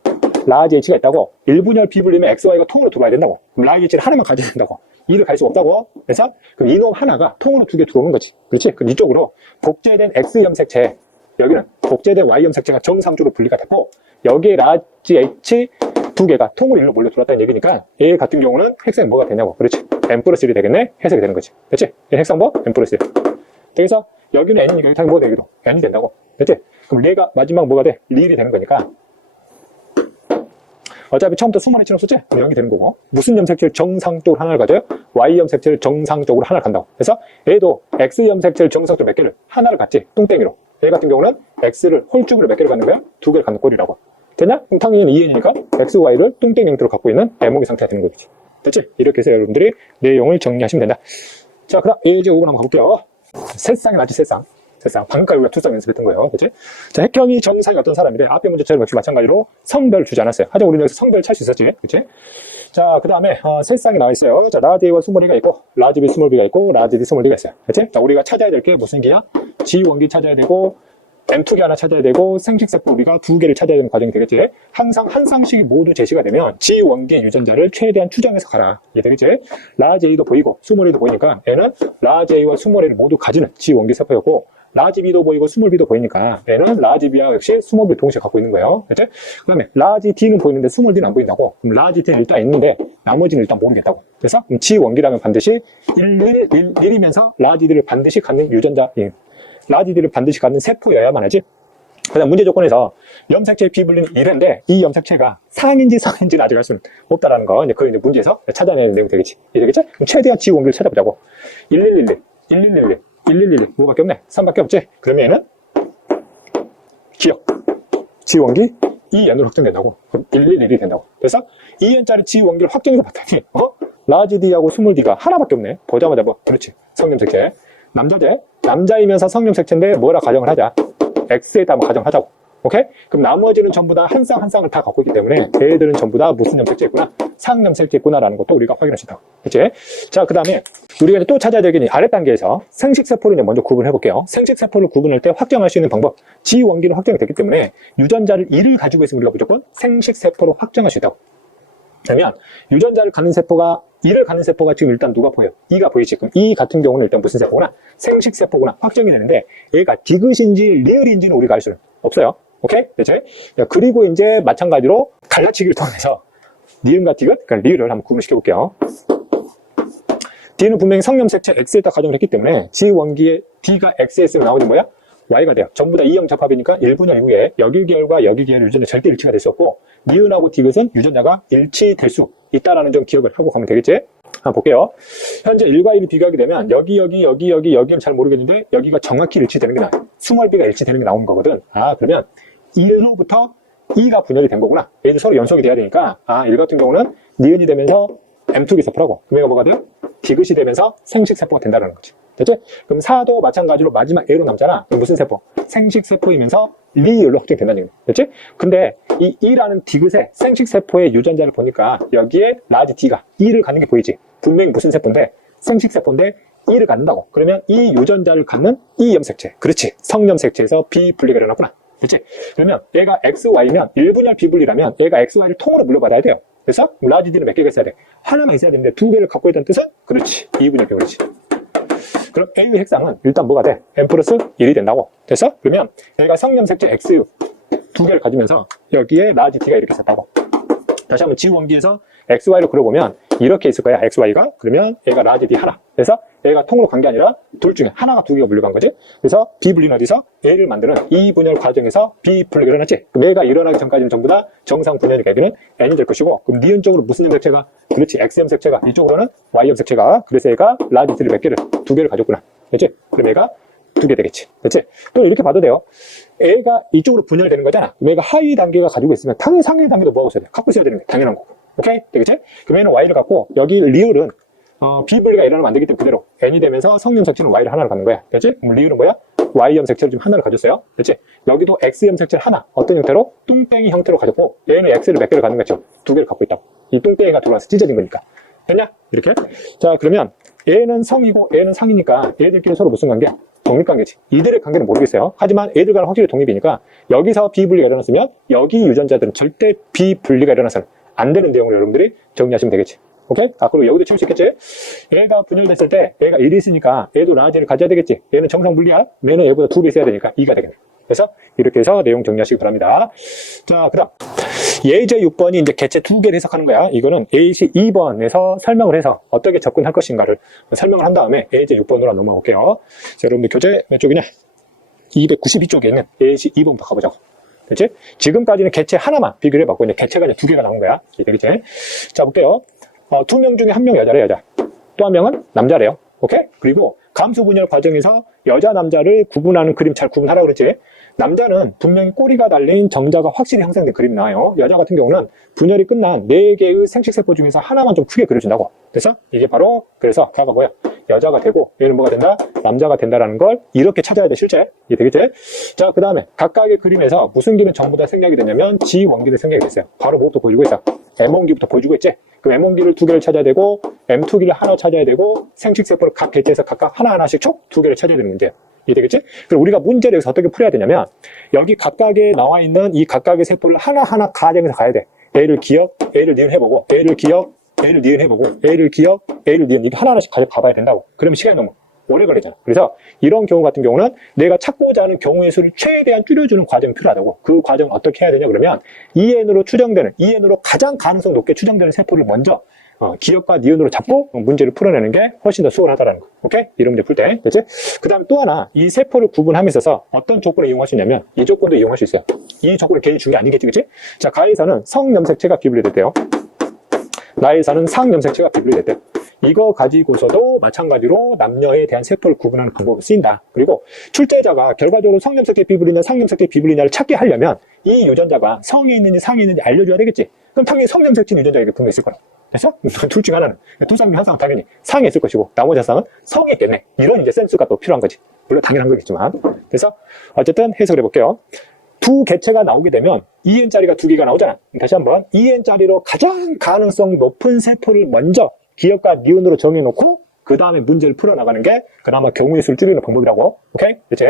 라지 H가 있다고. 1분열 비분리면 XY가 통으로 들어와야 된다고. 그럼 라지 H를 하나만 가져야 된다고. 2를 가질 수 없다고. 그래서 그럼 이놈 하나가 통으로 2개 들어오는 거지. 그렇지? 그럼 이쪽으로 복제된 X염색체, 여기는 복제된 Y염색체가 정상적으로 분리가 됐고 여기에 라지 H 2개가 통으로 일로 몰려 들어왔다는 얘기니까 얘 같은 경우는 핵상이 뭐가 되냐고. 그렇지? N 플러스 1이 되겠네? 해석이 되는 거지. 됐지? 얘 핵상 뭐? N 플러스 1. 그래서 여기는 N이니까 여기 당연히 뭐가 돼? 여기도 N이 된다고. 됐지? 그럼 얘가 마지막 뭐가 돼? 리일이 되는 거니까 어차피 처음부터 수만의 친 없었지? 그럼 0이 되는 거고. 무슨 염색체를 정상적으로 하나를 가져요? Y염색체를 정상적으로 하나를 간다고. 그래서 얘도 X염색체를 정상적으로 몇 개를? 하나를 갖지. 뚱땡이로. 얘 같은 경우는 X를 홀쭉으로 몇 개를 갖는 거야? 2개를 갖는 꼴이라고. 됐냐? 그럼 당연히 2N이니까 X, Y를 뚱땡이 형태로 갖고 있는 M옥의 상태가 되는 거겠지. 됐지? 이렇게 해서 여러분들이 내용을 정리하시면 된다. 자, 그럼 예제 5번 한번 가볼게요. 새쌍이 맞지, 새쌍. 방금까지 우리가 투쌍 연습했던 거예요. 그치? 자, 핵형이 정상이 어떤 사람인데, 앞에 문제처럼 역시 마찬가지로 성별 주지 않았어요. 하지만 우리는 여기서 성별 찰 수 있었지. 그치? 자, 그 다음에, 새쌍이 나와 있어요. 자, 라지 A와 스몰 A가 있고, 라지 B 스몰 B가 있고, 라지 D 스몰 D가 있어요. 그치? 자, 우리가 찾아야 될 게 무슨 기야? G원기 찾아야 되고, M2개 하나 찾아야 되고, 생식세포 우리가 2개를 찾아야 되는 과정이 되겠지? 항상 한 쌍씩이 모두 제시가 되면 G원기 유전자를 최대한 추정해서 가라. 이게 되겠지? 라지 A도 보이고, 스몰 A도 보이니까 얘는 라지 A와 스몰 A를 모두 가지는 G원기 세포였고, 라지 B도 보이고 스몰 B도 보이니까 얘는 라지 B와 역시 스몰 B 동시에 갖고 있는 거예요. 그치? 그 다음에 라지 D는 보이는데 스몰 D는 안 보인다고. 그럼 라지 D는 일단 있는데 나머지는 일단 모르겠다고. 그래서 G원기라면 반드시 1이면서 라지 D를 반드시 갖는 유전자, 라지 D를 반드시 갖는 세포여야만 하지. 그 다음 문제 조건에서 염색체의 비분리는 1인데 이 염색체가 상인지 성인지는 아직 알 수는 없다라는 거. 이제 그걸 이제 문제에서 찾아내는 내용 되겠지. 되겠지? 그럼 최대한 G원기를 찾아보자고. 1111, 1111. 1111 뭐밖에 없네? 3밖에 없지? 그러면 얘는 기억 G원기 2N으로 확정된다고. 그럼 111이 된다고. 그래서 2N짜리 G원기를 확정해서 봤더니 라지 D하고 스몰 D가 하나밖에 없네. 보자마자 뭐 그렇지. 성염색체. 남자이면서 성염색체인데 뭐라 가정을 하자. X에다 한번 가정하자고. 오케이? 그럼 나머지는 전부 다 한 쌍 한 쌍을 다 갖고 있기 때문에 걔들은 전부 다 무슨 염색체있구나? 상염색체있구나라는 것도 우리가 확인할 수 있다고. 그치? 자, 그 다음에 우리가 이제 또 찾아야 될 게 아래 단계에서 생식세포를 이제 먼저 구분해 볼게요. 생식세포를 구분할 때 확정할 수 있는 방법. G원기는 확정이 됐기 때문에 유전자를 1을 가지고 있으면 우리가 무조건 생식세포로 확정할 수 있다고. 그러면 유전자를 갖는 세포가 1을 갖는 세포가 지금 일단 누가 보여? 2가 보이지. 그럼 2 같은 경우는 일단 무슨 세포구나? 생식세포구나. 확정이 되는데 얘가 디귿인지 리을인지는 우리가 알 수는 없어요. 오케이? 됐죠? 그리고 이제 마찬가지로 갈라치기를 통해서 니은과 디귿, 그러니까 리을을 한번 구분시켜 볼게요. D는 분명히 성염색체 X에다 가정을 했기 때문에 G원기에 D가 XS로 나오는 뭐야? Y가 돼요. 전부 다 E형 접합이니까 1분열 이후에 여기 계열과 여기 계열 유전자 절대 일치가 될 수 없고 니은하고 디귿은 유전자가 일치될 수 있다라는 점 기억을 하고 가면 되겠지? 한번 볼게요. 현재 1과 1이 비교하게 되면 여기는 잘 모르겠는데 여기가 정확히 일치되는 게 나와요. 스몰 B가 일치되는 게 나오는 거거든. 그러면 1로부터 2가 분열이 된 거구나. 얘들 서로 연속이 돼야 되니까 1 같은 경우는 니은이 되면서 M2개 세포라고. 그럼 얘가 뭐가 돼요? 디귿이 되면서 생식세포가 된다는 거지. 됐지? 그럼 4도 마찬가지로 마지막 A로 남잖아. 그럼 무슨 세포? 생식세포이면서 리을로 확정된다는 얘기야. 됐지? 근데 이 E라는 디귿의 생식세포의 유전자를 보니까 여기에 라지 D가 E를 갖는 게 보이지? 분명히 무슨 세포인데? 생식세포인데 E를 갖는다고. 그러면 이 유전자를 갖는 E 염색체. 그렇지. 성염색체에서 비분리가 일어났구나. 됐지? 그러면 얘가 XY면 1분열 비분리라면 얘가 XY를 통으로 물려받아야 돼요. 그래서 라지 D는 몇 개가 있어야 돼? 하나만 있어야 되는데 두 개를 갖고 있다는 뜻은? 그렇지. 2분의 병이지. 그럼 A의 핵상은 일단 뭐가 돼? n 플러스 1이 된다고. 됐어? 그러면 얘가 성염색체 X 두 개를 가지면서 여기에 라지 D가 이렇게 있었다고. 다시 한번 지우원기에서 XY로 그려보면 이렇게 있을 거야. XY가. 그러면 얘가 라지 D 하나. 그래서 얘가 통으로 간 게 아니라 둘 중에 하나가 두 개가 분류간 거지. 그래서 비분리는 어디서? A를 만드는 이 분열 과정에서 비분리가 일어났지. 그럼 얘가 일어나기 전까지는 전부 다 정상 분열이 되는 N이 될 것이고, 그럼 니은 쪽으로 무슨 염색체가? 그렇지. X염색체가. 이쪽으로는 Y염색체가. 그래서 얘가 라지 D를 몇 개를? 두 개를 가졌구나. 됐지? 그럼 얘가 두 개 되겠지. 됐지? 또 이렇게 봐도 돼요. A가 이쪽으로 분열되는 거잖아. 그럼 얘가 하위 단계가 가지고 있으면 당연히 상위 단계도 뭐하고 있어야 돼? 갖고 있어야 되는 게 당연한 거고. 오케이? 되겠지? 그럼 얘는 Y를 갖고 여기 리을은 비분리가 일어나면 안 되기 때문에 그대로 N이 되면서 성염색체는 Y를 하나를 갖는 거야. 됐지? 그럼 리을은 뭐야? Y염색체를 지금 하나를 가졌어요. 됐지? 여기도 X염색체 하나. 어떤 형태로? 뚱땡이 형태로 가졌고 얘는 X를 몇 개를 갖는 거죠? 두 개를 갖고 있다고. 이 뚱땡이가 들어와서 찢어진 거니까. 됐냐? 이렇게. 자, 그러면 얘는 성이고 얘는 상이니까 얘들끼리 서로 무슨 관계야? 독립관계지. 이들의 관계는 모르겠어요. 하지만 애들과는 확실히 독립이니까 여기서 비분리가 일어났으면 여기 유전자들은 절대 비분리가 일어나서는 안 되는 내용을 여러분들이 정리하시면 되겠지. 오케이? 그리고 여기도 채울 수 있겠지? 얘가 분열됐을 때 얘가 1이 있으니까 얘도 라지를 가져야 되겠지. 얘는 정상 분리야. 얘는 얘보다 2배 있어야 되니까 2가 되겠네. 그래서 이렇게 해서 내용 정리하시기 바랍니다. 자, 그 다음. 예제 6번이 이제 개체 두 개를 해석하는 거야. 이거는 예시 2번에서 설명을 해서 어떻게 접근할 것인가를 설명을 한 다음에 예제 6번으로 넘어갈게요. 자, 여러분들 교재 몇 쪽이냐? 292쪽에 있는 예시 2번부터 가보자고. 그렇지? 지금까지는 개체 하나만 비교를 해봤고, 이제 개체가 이제 두 개가 나온 거야. 되겠지? 자, 볼게요. 두 명 중에 한 명 여자래, 여자. 또 한 명은 남자래요. 오케이? 그리고 감수 분열 과정에서 여자, 남자를 구분하는 그림 잘 구분하라고 그랬지? 남자는 분명히 꼬리가 달린 정자가 확실히 형성된 그림이 나와요. 여자 같은 경우는 분열이 끝난 4개의 생식세포 중에서 하나만 좀 크게 그려준다고. 그래서 이게 바로, 그래서 가가 뭐야? 여자가 되고, 얘는 뭐가 된다? 남자가 된다라는 걸 이렇게 찾아야 돼, 실제. 이게 되겠지? 자, 그 다음에 각각의 그림에서 무슨 기는 전부 다 생략이 되냐면 G1기는 생략이 됐어요. 바로 뭐부터 보여주고 있어? M1기부터 보여주고 있지? 그럼 M1기를 두 개를 찾아야 되고, M2기를 하나 찾아야 되고, 생식세포를 각 개체에서 각각 하나하나씩 촉 두 개를 찾아야 되는 문제야. 이해되겠지? 그럼 우리가 문제를 여기서 어떻게 풀어야 되냐면, 여기 각각에 나와 있는 이 각각의 세포를 하나하나 가정해서 가야 돼. A를 기억, A를 니은 해보고, A를 기억, A를 니은 해보고, A를 기억, A를 니은, 이거 하나하나씩 가봐야 된다고. 그러면 시간이 너무 오래 걸리잖아. 그래서 이런 경우 같은 경우는 내가 찾고자 하는 경우의 수를 최대한 줄여주는 과정이 필요하다고. 그 과정을 어떻게 해야 되냐 그러면 EN으로 추정되는, EN으로 가장 가능성 높게 추정되는 세포를 먼저 기억과 니은으로 잡고 문제를 풀어내는 게 훨씬 더 수월하다는 거. 오케이? 이런 문제 풀 때. 됐지? 그 다음에 또 하나, 이 세포를 구분함에 있어서 어떤 조건을 이용할 수 있냐면, 이 조건도 이용할 수 있어요. 이 조건을 괜히 준 게 아니겠지, 그치? 자, 가에서는 성염색체가 비분리됐대요. 나에서는 상염색체가 비분리됐대요. 이거 가지고서도 마찬가지로 남녀에 대한 세포를 구분하는 방법이 쓰인다. 그리고 출제자가 결과적으로 성염색체 비분리냐 상염색체 비분리냐를 찾게 하려면 이 유전자가 성에 있는지 상에 있는지 알려줘야 되겠지. 그럼 당연히 성염색체 유전자에게 분명히 있을 거라. 됐어? 둘 중 하나는. 두 쌍둥이 한 쌍은 당연히 상에 있을 것이고 나머지 한 쌍은 성에 있겠네. 이런 이제 센스가 또 필요한 거지. 물론 당연한 거겠지만. 그래서 어쨌든 해석을 해볼게요. 두 개체가 나오게 되면 EN짜리가 두 개가 나오잖아. 다시 한번 EN짜리로 가장 가능성 높은 세포를 먼저 기억과 니은으로 정해놓고 그 다음에 문제를 풀어나가는 게 그나마 경우의 수를 줄이는 방법이라고. 오케이? 됐지?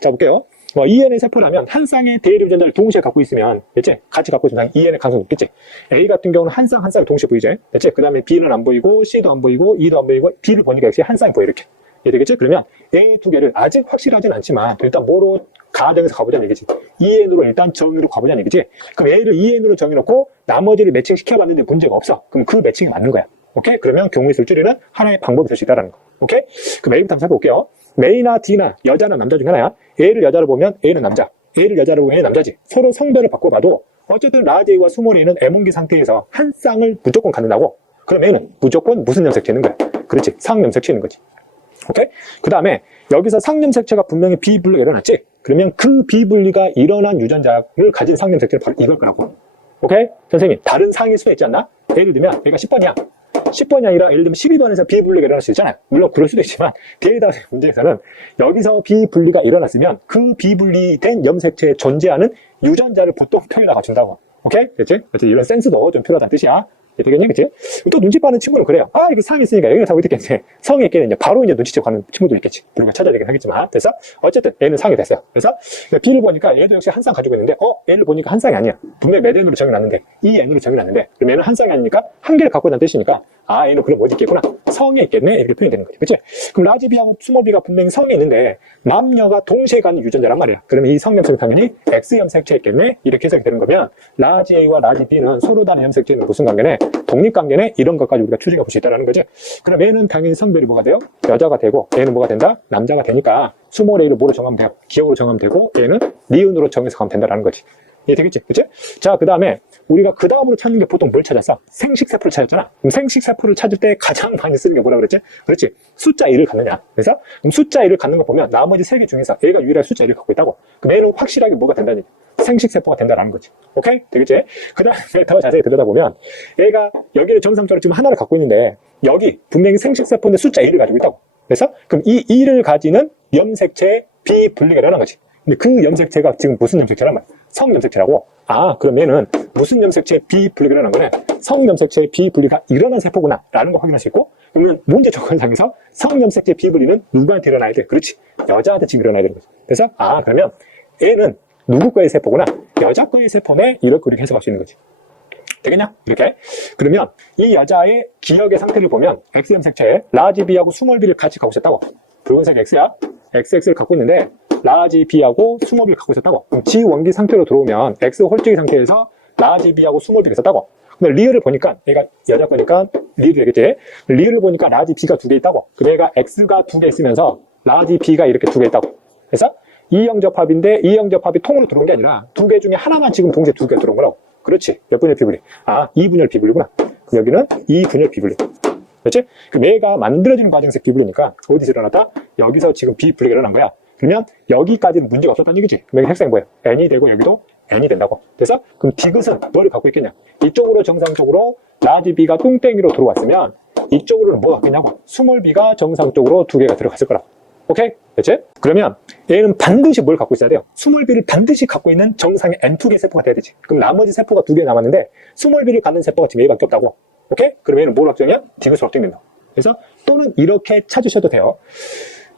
자, 볼게요. EN의 세포라면 한 쌍의 대리 유전자를 동시에 갖고 있으면, 됐지? 같이 갖고 있으면 EN의 가능성이 높겠지? A 같은 경우는 한 쌍 한 쌍을 동시에 보이지? 됐지? 그 다음에 B는 안 보이고, C도 안 보이고, E도 안 보이고, D를 보니까 역시 한 쌍이 보여, 이렇게. 되겠지? 그러면 A 두 개를 아직 확실하진 않지만, 일단 뭐로 가정해서 가보자는 얘기지. EN으로 일단 정의로 가보자는 얘기지. 그럼 A를 EN으로 정해놓고, 나머지를 매칭시켜봤는데 문제가 없어. 그럼 그 매칭이 맞는 거야. 오케이? 그러면 경우의 수를 줄이는 하나의 방법이 될 수 있다는 거. 오케이? 그럼 A부터 한번 살펴볼게요. A나 D나 여자나 남자 중 하나야. A를 여자로 보면 A는 남자, A를 여자로 보면 A는 남자지. 서로 성별을 바꿔봐도 어쨌든 라지 A와 스몰 A는 M1기 상태에서 한 쌍을 무조건 갖는다고. 그럼 A는 무조건 무슨 염색체는 거야? 그렇지. 상염색체는 거지. 오케이? 그 다음에 여기서 상염색체가 분명히 비분리가 일어났지? 그러면 그 비분리가 일어난 유전자를 가진 상염색체는 바로 이걸 거라고. 오케이? 선생님, 다른 상일 수도 있지 않나? 예를 들면 얘가 10번이야. 10번이 아니라 예를 들면 12번에서 비분리가 일어날 수 있잖아요. 물론 그럴 수도 있지만 데이터 문제에서는 여기서 비분리가 일어났으면 그 비분리된 염색체에 존재하는 유전자를 보통 표에다가 준다고. 오케이? 됐지? 그래서 이런 센스도 좀 필요하다는 뜻이야. 되겠냐, 그치? 또 눈치 빠는 친구는 그래요. 아, 이거 상이 있으니까 여기가 다 어디 있겠지? 성이 있겠네. 이제 바로 이제 눈치채고 가는 친구도 있겠지. 우리가 찾아야 되긴 하겠지만. 그래서 어쨌든 A는 상이 됐어요. 그래서 B를 보니까 얘도 역시 한 쌍 가지고 있는데, A를 보니까 한 쌍이 아니야. 분명히 몇 N으로 정해놨는데, 이 N으로 정해놨는데, 그럼 얘는 한 쌍이 아니니까 한 개를 갖고 있다는 뜻이니까, 아, 얘는 그럼 어디 있겠구나. 성에 있겠네. 이렇게 표현이 되는 거지. 그치? 그럼 라지 B하고 스몰 B가 분명히 성에 있는데, 남녀가 동시에 가는 유전자란 말이야. 그러면 이 성염색은 당연히 X 염색체에 있겠네. 이렇게 해석이 되는 거면, 라지 A와 라지 B는 서로 다른 염색체는 무슨 관계네? 독립관계네? 이런 것까지 우리가 추정해 볼 수 있다는 거지. 그럼 얘는 당연히 성별이 뭐가 돼요? 여자가 되고, 얘는 뭐가 된다? 남자가 되니까, 스몰 A를 뭐로 정하면 돼요? 기억으로 정하면 되고, 얘는 니은으로 정해서 가면 된다는 거지. 이해 되겠지? 그치? 자, 그 다음에, 우리가 그 다음으로 찾는 게 보통 뭘 찾았어? 생식세포를 찾았잖아. 그럼 생식세포를 찾을 때 가장 많이 쓰는 게 뭐라 그랬지? 그렇지. 숫자 1을 갖느냐. 그래서, 그럼 숫자 1을 갖는 거 보면, 나머지 3개 중에서 얘가 유일하게 숫자 1을 갖고 있다고. 그럼 얘는 확실하게 뭐가 된다니? 생식세포가 된다는 거지. 오케이? 되겠지? 그 다음에 더 자세히 들여다보면, 얘가 여기를 정상적으로 지금 하나를 갖고 있는데, 여기 분명히 생식세포인데 숫자 1을 가지고 있다고. 그래서, 그럼 이 1을 가지는 염색체의 비분리계라는 거지. 근데 그 염색체가 지금 무슨 염색체란 말이야? 성염색체라고. 아, 그럼 얘는 무슨 염색체의 비분리계라는 거네? 성염색체의 비분리가 일어난 세포구나 라는 거 확인할 수 있고, 그러면 문제 조건상에서 성염색체 비분리는 누구한테 일어나야 돼? 그렇지. 여자한테 지금 일어나야 되는 거지. 그래서, 아, 그러면 얘는 누구 거의 세포구나? 여자 거의 세포네? 이렇게 우리가 해석할 수 있는 거지. 되겠냐? 이렇게. 그러면 이 여자의 기억의 상태를 보면 X염색체에 라지 B하고 스몰 B를 같이 갖고 있었다고. 붉은색 X야. XX를 갖고 있는데 라지 B하고 스몰 B를 갖고 있었다고. 그럼 지원기 상태로 들어오면 X 홀쭉이 상태에서 라지 B하고 스몰 B가 있었다고. 근데 리을을 보니까 얘가 여자 거니까 리을이 되겠지. 리을을 보니까 라지 B가 2개 있다고. 그럼 얘가 X가 2개 있으면서 라지 B가 이렇게 2개 있다고. 그래서 이형접합인데 이형접합이 통으로 들어온 게 아니라 2개 중에 하나만 지금 동시에 2개 들어온 거라고. 그렇지. 몇 분열 비분리? 아, 2분열 비분리구나. 그럼 여기는 2분열 비분리. 그렇지? 그럼 얘가 만들어지는 과정에서 비분리니까 어디서 일어났다? 여기서 지금 비분리가 일어난 거야. 그러면 여기까지는 문제가 없었다는 얘기지. 그럼 여기 핵상이 뭐예요? N이 되고 여기도 N이 된다고. 그래서 그럼 디귿은 뭘 갖고 있겠냐? 이쪽으로 정상적으로 라지 B가 뚱땡이로 들어왔으면 이쪽으로는 뭐 갖겠냐고? 스몰 B가 정상적으로 2개가 들어갔을 거라고. 오케이? 됐지? 그러면 얘는 반드시 뭘 갖고 있어야 돼요? 스몰 B를 반드시 갖고 있는 정상의 N2개 세포가 돼야 되지. 그럼 나머지 세포가 2개 남았는데 스몰 B를 갖는 세포가 지금 얘밖에 없다고. 오케이? 그럼 얘는 뭘 확정이야? 디귿으로 확정된다. 그래서 또는 이렇게 찾으셔도 돼요.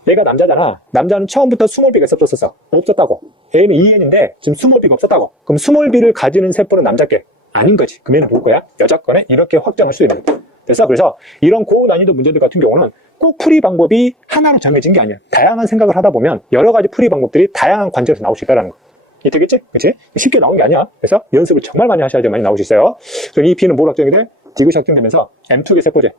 얘가 남자잖아. 남자는 처음부터 스몰 B가 있었었어. 없었다고. 얘는 2N인데 지금 스몰 B가 없었다고. 그럼 스몰 B를 가지는 세포는 남자께 아닌 거지. 그럼 얘는 누구 거야? 여자 거네? 이렇게 확정할 수 있는 거야. 그래서 이런 고난이도 문제들 같은 경우는 꼭 풀이 방법이 하나로 정해진 게 아니야. 다양한 생각을 하다 보면 여러 가지 풀이 방법들이 다양한 관점에서 나올 수 있다는 거. 이해 되겠지? 그치? 쉽게 나온 게 아니야. 그래서 연습을 정말 많이 하셔야지 많이 나올 수 있어요. 그럼 이 B는 뭘 확정이 돼? 디귿이 확정되면서 M2개 세포제.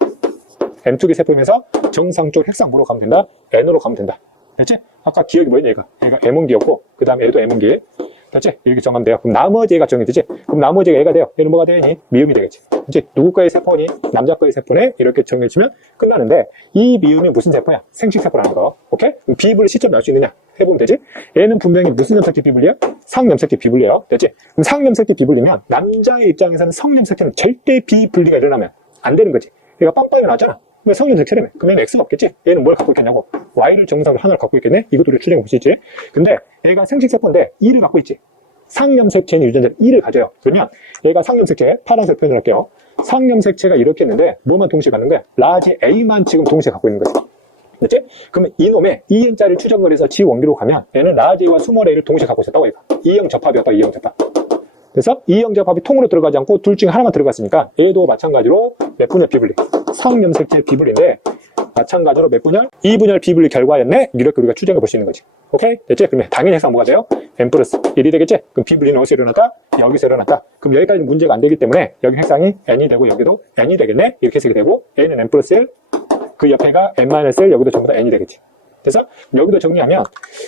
M2개 세포면서 정상적 핵상 뭐로 가면 된다? N으로 가면 된다. 됐지? 아까 기억이 뭐였냐, 얘가? 얘가 M1기였고, 그 다음에 얘도 M1기. 됐지? 이렇게 정하면 돼요. 그럼 나머지 얘가 정이 되지? 그럼 나머지 얘가 돼요. 얘는 뭐가 되니? 미음이 되겠지. 이제 누구 거의 세포니? 남자 거의 세포네? 이렇게 정해주면 끝나는데, 이 미음이 무슨 세포야? 생식세포라는 거. 오케이? 그럼 비분리 시점 날 수 있느냐? 해보면 되지? 얘는 분명히 무슨 염색체 비분리야? 상염색체 비분리예요. 됐지? 그럼 상염색체 비분리면 남자의 입장에서는 성염색체는 절대 비분리가 일어나면 안 되는 거지. 얘가 빵빵이 나잖아. 왜 성염색체라며? 그럼 얘는 X가 없겠지? 얘는 뭘 갖고 있겠냐고? Y를 정상으로 하나를 갖고 있겠네? 이것도 우리 추정해 볼 수 있지? 근데 얘가 생식세포인데 2를 갖고 있지? 상염색체는 유전자 2를 가져요. 그러면 얘가 상염색체, 파란색 표현을 할게요. 상염색체가 이렇게 있는데 뭐만 동시에 갖는 거야? 라지 A만 지금 동시에 갖고 있는 거지. 됐지? 그러면 이놈의 2N자를 추정을 해서 지 원기로 가면 얘는 라지 A와 스몰 A를 동시에 갖고 있었다고 얘가. 2형 접합이었다, 2형 접합. 그래서 2형 접합이 통으로 들어가지 않고 둘 중에 하나만 들어갔으니까 얘도 마찬가지로 몇 분열 비분리? 상염색체 비분리인데 마찬가지로 몇 분열? 2분열 비분리 결과였네? 이렇게 우리가 추정해 볼 수 있는 거지. 오케이? 됐지? 그러면 당연히 핵상 뭐가 돼요? N 플러스 1이 되겠지? 그럼 비분리는 어디서 일어났다? 여기서 일어났다. 그럼 여기까지는 문제가 안 되기 때문에 여기 핵상이 N이 되고 여기도 N이 되겠네? 이렇게 해석이 되고 A는 N 플러스 1, 그 옆에가 N-1, 여기도 전부 다 N이 되겠지. 그래서 여기도 정리하면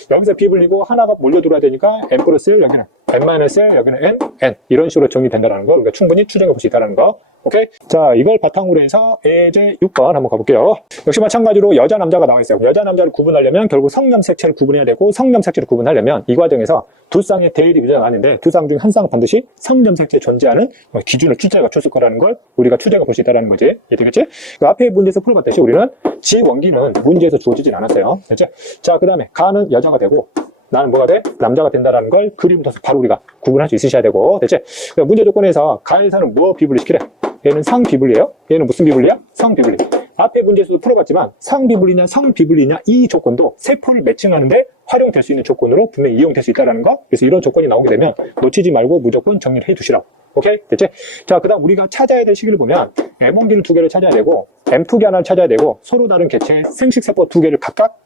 여기서 비분리고 하나가 몰려 들어와야 되니까 N 플러스 1, 여기는 N-1, 여기는 N 이런 식으로 정리된다는 거 우리가 충분히 추정해 볼 수 있다는 거. 오케이? 자, 이걸 바탕으로 해서 예제 6번 한번 가볼게요. 역시 마찬가지로 여자, 남자가 나와 있어요. 여자, 남자를 구분하려면 결국 성염색체를 구분해야 되고 성염색체를 구분하려면 이 과정에서 두 쌍의 대립 유전자가 나왔는데 두 쌍 중 한 쌍은 반드시 성염색체에 존재하는 기준을 출제해 갖췄을 거라는 걸 우리가 추정해 볼 수 있다는 거지. 이해되겠지? 그 앞에 문제에서 풀어봤듯이 우리는 지원기는 문제에서 주어지진 않았어요. 됐지? 자, 그 다음에 가는 여자가 되고 나는 뭐가 돼? 남자가 된다라는 걸 그림부터 바로 우리가 구분할 수 있으셔야 되고, 됐지? 문제 조건에서 가에서는 뭐 비분리 시키래? 얘는 상비분리예요. 얘는 무슨 비분리야? 성비분리. 앞에 문제에서도 풀어봤지만 상비분리냐 성비분리냐 이 조건도 세포를 매칭하는데 활용될 수 있는 조건으로 분명히 이용될 수 있다는 거. 그래서 이런 조건이 나오게 되면 놓치지 말고 무조건 정리를 해 두시라고. 오케이? 됐지? 자, 그 다음 우리가 찾아야 될 시기를 보면 M1기를 2개를 찾아야 되고 M2기 하나를 찾아야 되고 서로 다른 개체의 생식세포 2개를 각각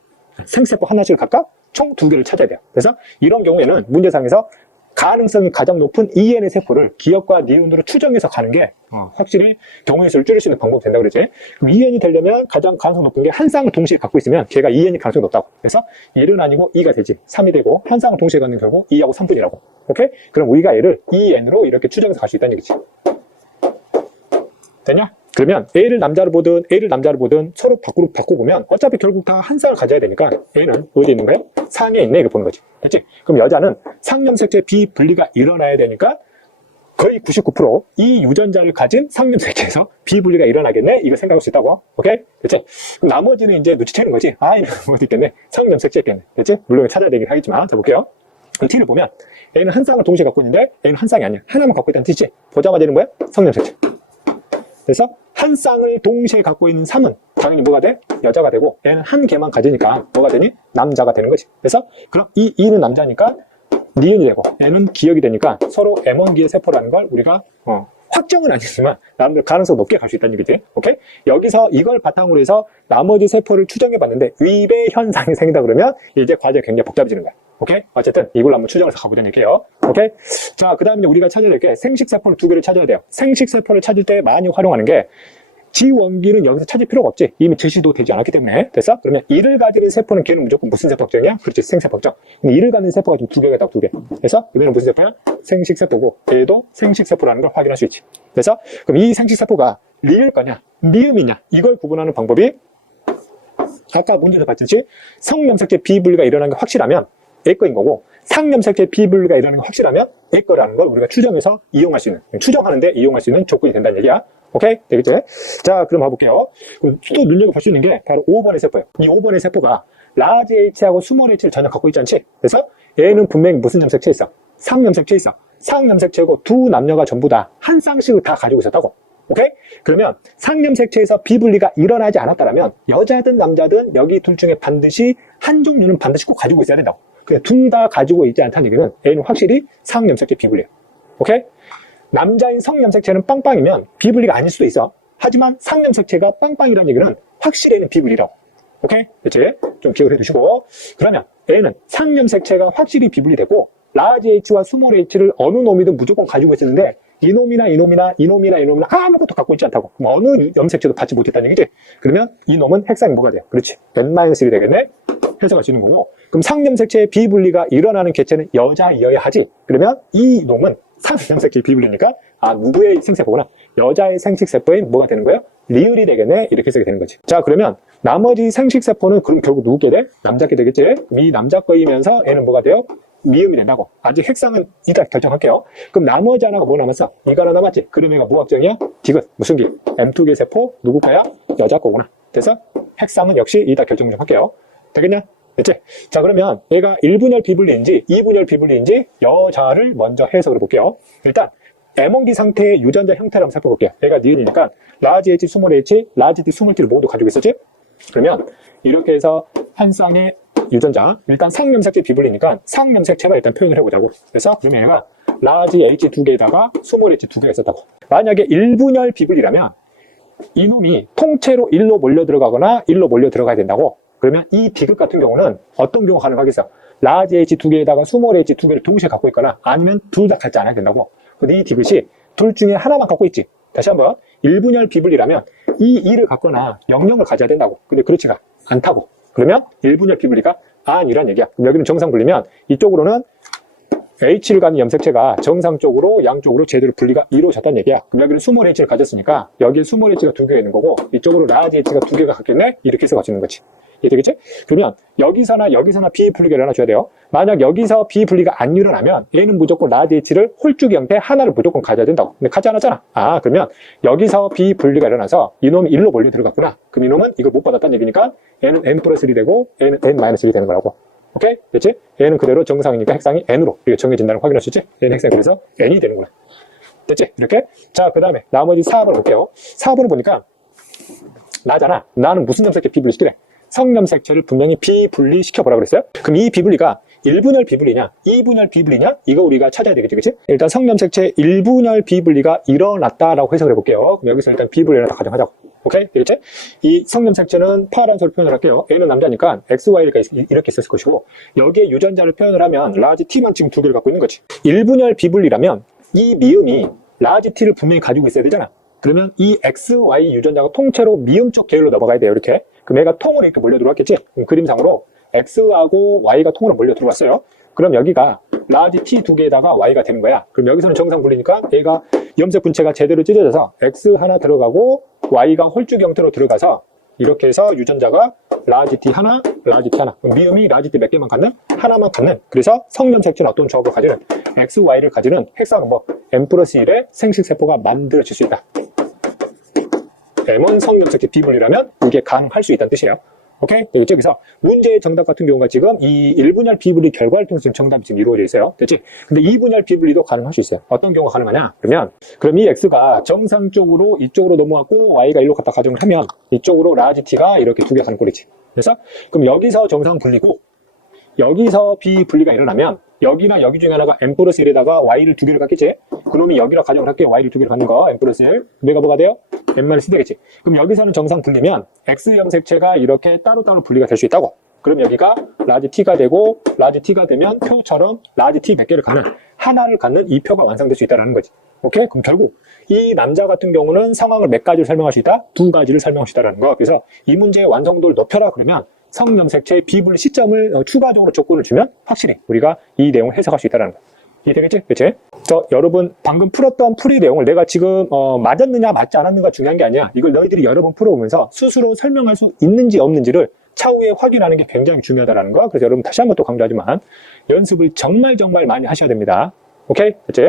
생세포 하나씩을 각각 총 2개를 찾아야 돼요. 그래서 이런 경우에는 문제상에서 가능성이 가장 높은 EN의 세포를 기억과 니은으로 추정해서 가는 게 확실히 경우의 수를 줄일 수 있는 방법이 된다고 그러지. 그럼 EN이 되려면 가장 가능성 높은 게 한 쌍을 동시에 갖고 있으면 걔가 EN이 가능성이 높다고. 그래서 1은 아니고 2가 되지. 3이 되고 한 쌍을 동시에 갖는 결국 2하고 3분이라고. 오케이? 그럼 우리가 얘를 EN으로 이렇게 추정해서 갈 수 있다는 얘기지. 됐냐? 그러면 A를 남자로 보든 A를 남자로 보든 서로 바꿔보면 어차피 결국 다 한 쌍을 가져야 되니까 A는 어디에 있는 거예요? 상에 있네 이거 보는 거지. 됐지? 그럼 여자는 상염색체 비분리가 일어나야 되니까 거의 99%이 유전자를 가진 상염색체에서 비분리가 일어나겠네? 이거 생각할 수 있다고. 오케이? 됐지? 그럼 나머지는 이제 눈치채는 거지. 아, 이거 어디 있겠네? 상염색체 있겠네. 됐지? 물론 찾아야 되긴 하겠지만. 자, 볼게요. T를 보면 A는 한 쌍을 동시에 갖고 있는데 A는 한 쌍이 아니야. 하나만 갖고 있다는 뜻이지? 보자마자 는 뭐야? 상염색체. 그래서 한 쌍을 동시에 갖고 있는 3은 당연히 뭐가 돼? 여자가 되고 얘는 한 개만 가지니까 뭐가 되니? 남자가 되는 거지. 그래서 그럼 이 2는 남자니까 니은이 되고 얘는 기억이 되니까 서로 M1기의 세포라는 걸 우리가 확정은 아니지만 나름대로 가능성 높게 갈 수 있다는 얘기지. 오케이? 여기서 이걸 바탕으로 해서 나머지 세포를 추정해 봤는데 위배 현상이 생긴다 그러면 이제 과제가 굉장히 복잡해지는 거야. 오케이? 어쨌든 이걸로 한번 추정해서 가보자는 얘기예요. 오케이? 자, 그 다음에 우리가 찾아야 될 게 생식세포를 2개를 찾아야 돼요. 생식세포를 찾을 때 많이 활용하는 게 지원기는 여기서 찾을 필요가 없지. 이미 제시도 되지 않았기 때문에. 됐어? 그러면 이를 가지는 세포는 걔는 무조건 무슨 세포 확정이야? 그렇지, 생세포 확정. 이를 가지는 세포가 좀 2개가 있다고 2개. 그래서 얘는 무슨 세포야? 생식세포고 얘도 생식세포라는 걸 확인할 수 있지. 그래서 그럼 이 생식세포가 리을 거냐 미음이냐 이걸 구분하는 방법이 아까 문제에서 봤듯이 성염색체 비분리가 일어나는 게 확실하면 A 거인 거고 상염색체 비분리가 일어나는 게 확실하면 A 거라는 걸 우리가 추정해서 이용할 수 있는, 추정하는데 이용할 수 있는 조건이 된다는 얘기야. 오케이? 되겠죠? 자, 그럼 봐볼게요. 또 눈여겨볼 수 있는 게 바로 5번의 세포예요. 이 5번의 세포가 라지 H하고 스몰 H를 전혀 갖고 있지 않지? 그래서 얘는 분명히 무슨 염색체 있어? 상염색체 있어. 상염색체고 두 남녀가 전부 다 한 쌍씩을 다 가지고 있었다고. 오케이? 그러면 상염색체에서 비분리가 일어나지 않았다면 여자든 남자든 여기 둘 중에 반드시 한 종류는 반드시 꼭 가지고 있어야 된다고. 그냥 둘 다 가지고 있지 않다는 얘기는 A는 확실히 상염색체 비분리예요. 오케이? 남자인 성염색체는 빵빵이면 비분리가 아닐 수도 있어. 하지만 상염색체가 빵빵이라는 얘기는 확실히 A는 비분리라고. 오케이? 그치? 좀 기억을 해두시고. 그러면 A는 상염색체가 확실히 비분리되고 라지 H와 스몰 H를 어느 놈이든 무조건 가지고 있었는데 이놈이나 아무것도 갖고 있지 않다고. 그럼 어느 염색체도 받지 못했다는 얘기지. 그러면 이놈은 핵상이 뭐가 돼요? 그렇지. N-1이 되겠네? 해석할 수 있는 거고. 그럼 상염색체의 비분리가 일어나는 개체는 여자이어야 하지. 그러면 이 놈은 상염색체의 비분리니까 누구의 생세포구나. 여자의 생식세포인 뭐가 되는 거예요? 리을이 되겠네? 이렇게 해석이 되는 거지. 자, 그러면 나머지 생식세포는 그럼 결국 누구게 돼? 남자게 되겠지? 미 남자 거이면서 얘는 뭐가 돼요? 미음이 된다고. 아직 핵상은 이따 결정할게요. 그럼 나머지 하나가 뭐 남았어? 이거 하나 남았지? 그럼 얘가 뭐 확정이야? 디귿. 무슨 기? M2개 세포 누구 거야? 여자 거구나. 그래서 핵상은 역시 이따 결정 좀 할게요. 되겠냐? 됐지? 자, 그러면 얘가 1분열 비분리인지 2분열 비분리인지 여자를 먼저 해석을 볼게요. 일단 M1기 상태의 유전자 형태를 한번 살펴볼게요. 얘가 니은이니까 라지 H, 스몰 H, 라지 D, 스몰 T를 모두 가지고 있었지? 그러면 이렇게 해서 한 쌍의 유전자, 일단 상염색체 비분리니까 상염색체만 일단 표현을 해보자고. 그래서 그러면 얘가 라지 H 2개에다가 스몰 H 2개가 있었다고. 만약에 1분열 비분리라면 이놈이 통째로 1로 몰려 들어가거나 1로 몰려 들어가야 된다고. 그러면 이 디귿 같은 경우는 어떤 경우가 가능하겠어? 라지 H 2개에다가 스몰 H 2개를 동시에 갖고 있거나 아니면 둘 다 같지 않아야 된다고. 근데 이 디귿이 둘 중에 하나만 갖고 있지. 다시 한번 1분열 비분리라면 이 2를 갖거나 00을 가져야 된다고. 근데 그렇지가 않다고. 그러면 1분열 비분리가 아니란 얘기야. 그럼 여기는 정상 분리면 이쪽으로는 H를 가진 염색체가 정상적으로 양쪽으로 제대로 분리가 이루어졌다는 얘기야. 그럼 여기는 스몰 H를 가졌으니까 여기에 스몰 H가 2개가 있는 거고 이쪽으로 라지 H가 2개가 갖겠네? 이렇게 해서 가지는 거지. 이해되겠지? 그러면 여기서나 비분리가 일어나줘야 돼요. 만약 여기서 비분리가 안 일어나면 얘는 무조건 라지 H를 홀쭉이 형태 하나를 무조건 가져야 된다고. 근데 가지 않았잖아. 그러면 여기서 비분리가 일어나서 이놈이 1로 몰려 들어갔구나. 그럼 이놈은 이걸 못 받았다는 얘기니까 얘는 N+1이 되고 얘는 N-1이 되는 거라고. 오케이? 됐지? 얘는 그대로 정상이니까 핵상이 N으로 이렇게 정해진다는 걸 확인할 수 있지? 얘는 핵상이 그래서 N이 되는구나. 됐지? 이렇게. 자, 그 다음에 나머지 4번을 볼게요. 4번을 보니까 나잖아. 나는 무슨 염색체 비분리시키래? 성염색체를 분명히 비분리시켜보라 그랬어요. 그럼 이 비분리가 1분열 비분리냐 2분열 비분리냐 이거 우리가 찾아야 되겠지, 그치? 일단 성염색체 1분열 비분리가 일어났다라고 해석을 해볼게요. 그럼 여기서 일단 비분리를 다 가정하자고. 오케이? 되겠지? 이 성염색체는 파란색으로 표현을 할게요. A는 남자니까 X, Y가 이렇게 있을 것이고, 여기에 유전자를 표현을 하면 라지 T만 지금 두 개를 갖고 있는 거지. 1분열 비분리라면 이 미음이 라지 T를 분명히 가지고 있어야 되잖아. 그러면 이 X, Y 유전자가 통째로 미음 쪽 계열로 넘어가야 돼요. 이렇게. 그럼 얘가 통으로 이렇게 몰려 들어왔겠지? 그림상으로 X하고 Y가 통으로 몰려 들어왔어요. 그럼 여기가 라지 T 두 개에다가 Y가 되는 거야. 그럼 여기서는 정상 분리니까 얘가 염색 분체가 제대로 찢어져서 X 하나 들어가고 Y가 홀쭉 형태로 들어가서 이렇게 해서 유전자가 라지 T 하나, 라지 T 하나. 미음이 라지 T 몇 개만 갖는? 하나만 갖는. 그래서 성염색체는 어떤 조합을 가지는? X, Y를 가지는 헥사곤 M+1의 생식세포가 만들어질 수 있다. M은 성염색체 비분리라면 이게 가능할 수 있다는 뜻이에요. 오케이? 여기서 문제의 정답 같은 경우가 지금 이 1분열 비분리 결과를 통해서 정답이 지금 이루어져 있어요. 됐지? 근데 2분열 비분리도 가능할 수 있어요. 어떤 경우가 가능하냐? 그럼 이 X가 정상적으로 이쪽으로 넘어왔고 Y가 일로 갖다 가정을 하면 이쪽으로 라지 T가 이렇게 두 개 가는 꼴이지. 그래서 그럼 여기서 정상 분리고 여기서 비분리가 일어나면 여기나 여기 중에 하나가 M+1에다가 Y를 두 개를 갖겠지? 그놈이 여기로 가정을 할게요. Y를 두 개를 갖는 거 M+1. 얘가 뭐가 돼요? M-1 되겠지? 그럼 여기서는 정상 분리면 X 염색체가 이렇게 따로따로 분리가 될 수 있다고. 그럼 여기가 라지 T가 되고 라지 T가 되면 표처럼 라지 T 몇 개를 갖는 하나를 갖는 이 표가 완성될 수 있다는 거지. 오케이? 그럼 결국 이 남자 같은 경우는 상황을 몇 가지를 설명할 수 있다? 두 가지를 설명할 수 있다는 거. 그래서 이 문제의 완성도를 높여라 그러면 성염색체의 비분리 시점을 추가적으로 조건을 주면 확실히 우리가 이 내용을 해석할 수 있다는 거. 이해되겠지? 그치? 여러분 방금 풀었던 풀이 내용을 내가 지금 맞았느냐 맞지 않았는가 중요한 게 아니야. 이걸 너희들이 여러 번 풀어오면서 스스로 설명할 수 있는지 없는지를 차후에 확인하는 게 굉장히 중요하다는 거. 그래서 여러분 다시 한번 또 강조하지만 연습을 정말 많이 하셔야 됩니다. 오케이? 그치?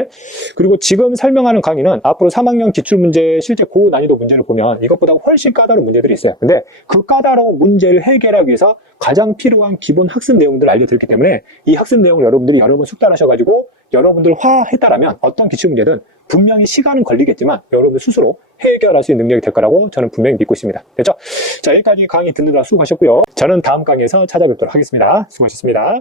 그리고 지금 설명하는 강의는 앞으로 3학년 기출문제 실제 고난이도 문제를 보면 이것보다 훨씬 까다로운 문제들이 있어요. 근데 그 까다로운 문제를 해결하기 위해서 가장 필요한 기본 학습 내용들을 알려드렸기 때문에 이 학습 내용을 여러분들이 여러 번 숙달하셔가지고 여러분들 화했다라면 어떤 기출문제든 분명히 시간은 걸리겠지만 여러분들 스스로 해결할 수 있는 능력이 될 거라고 저는 분명히 믿고 있습니다. 됐죠? 자, 여기까지 강의 듣느라 수고하셨고요. 저는 다음 강의에서 찾아뵙도록 하겠습니다. 수고하셨습니다.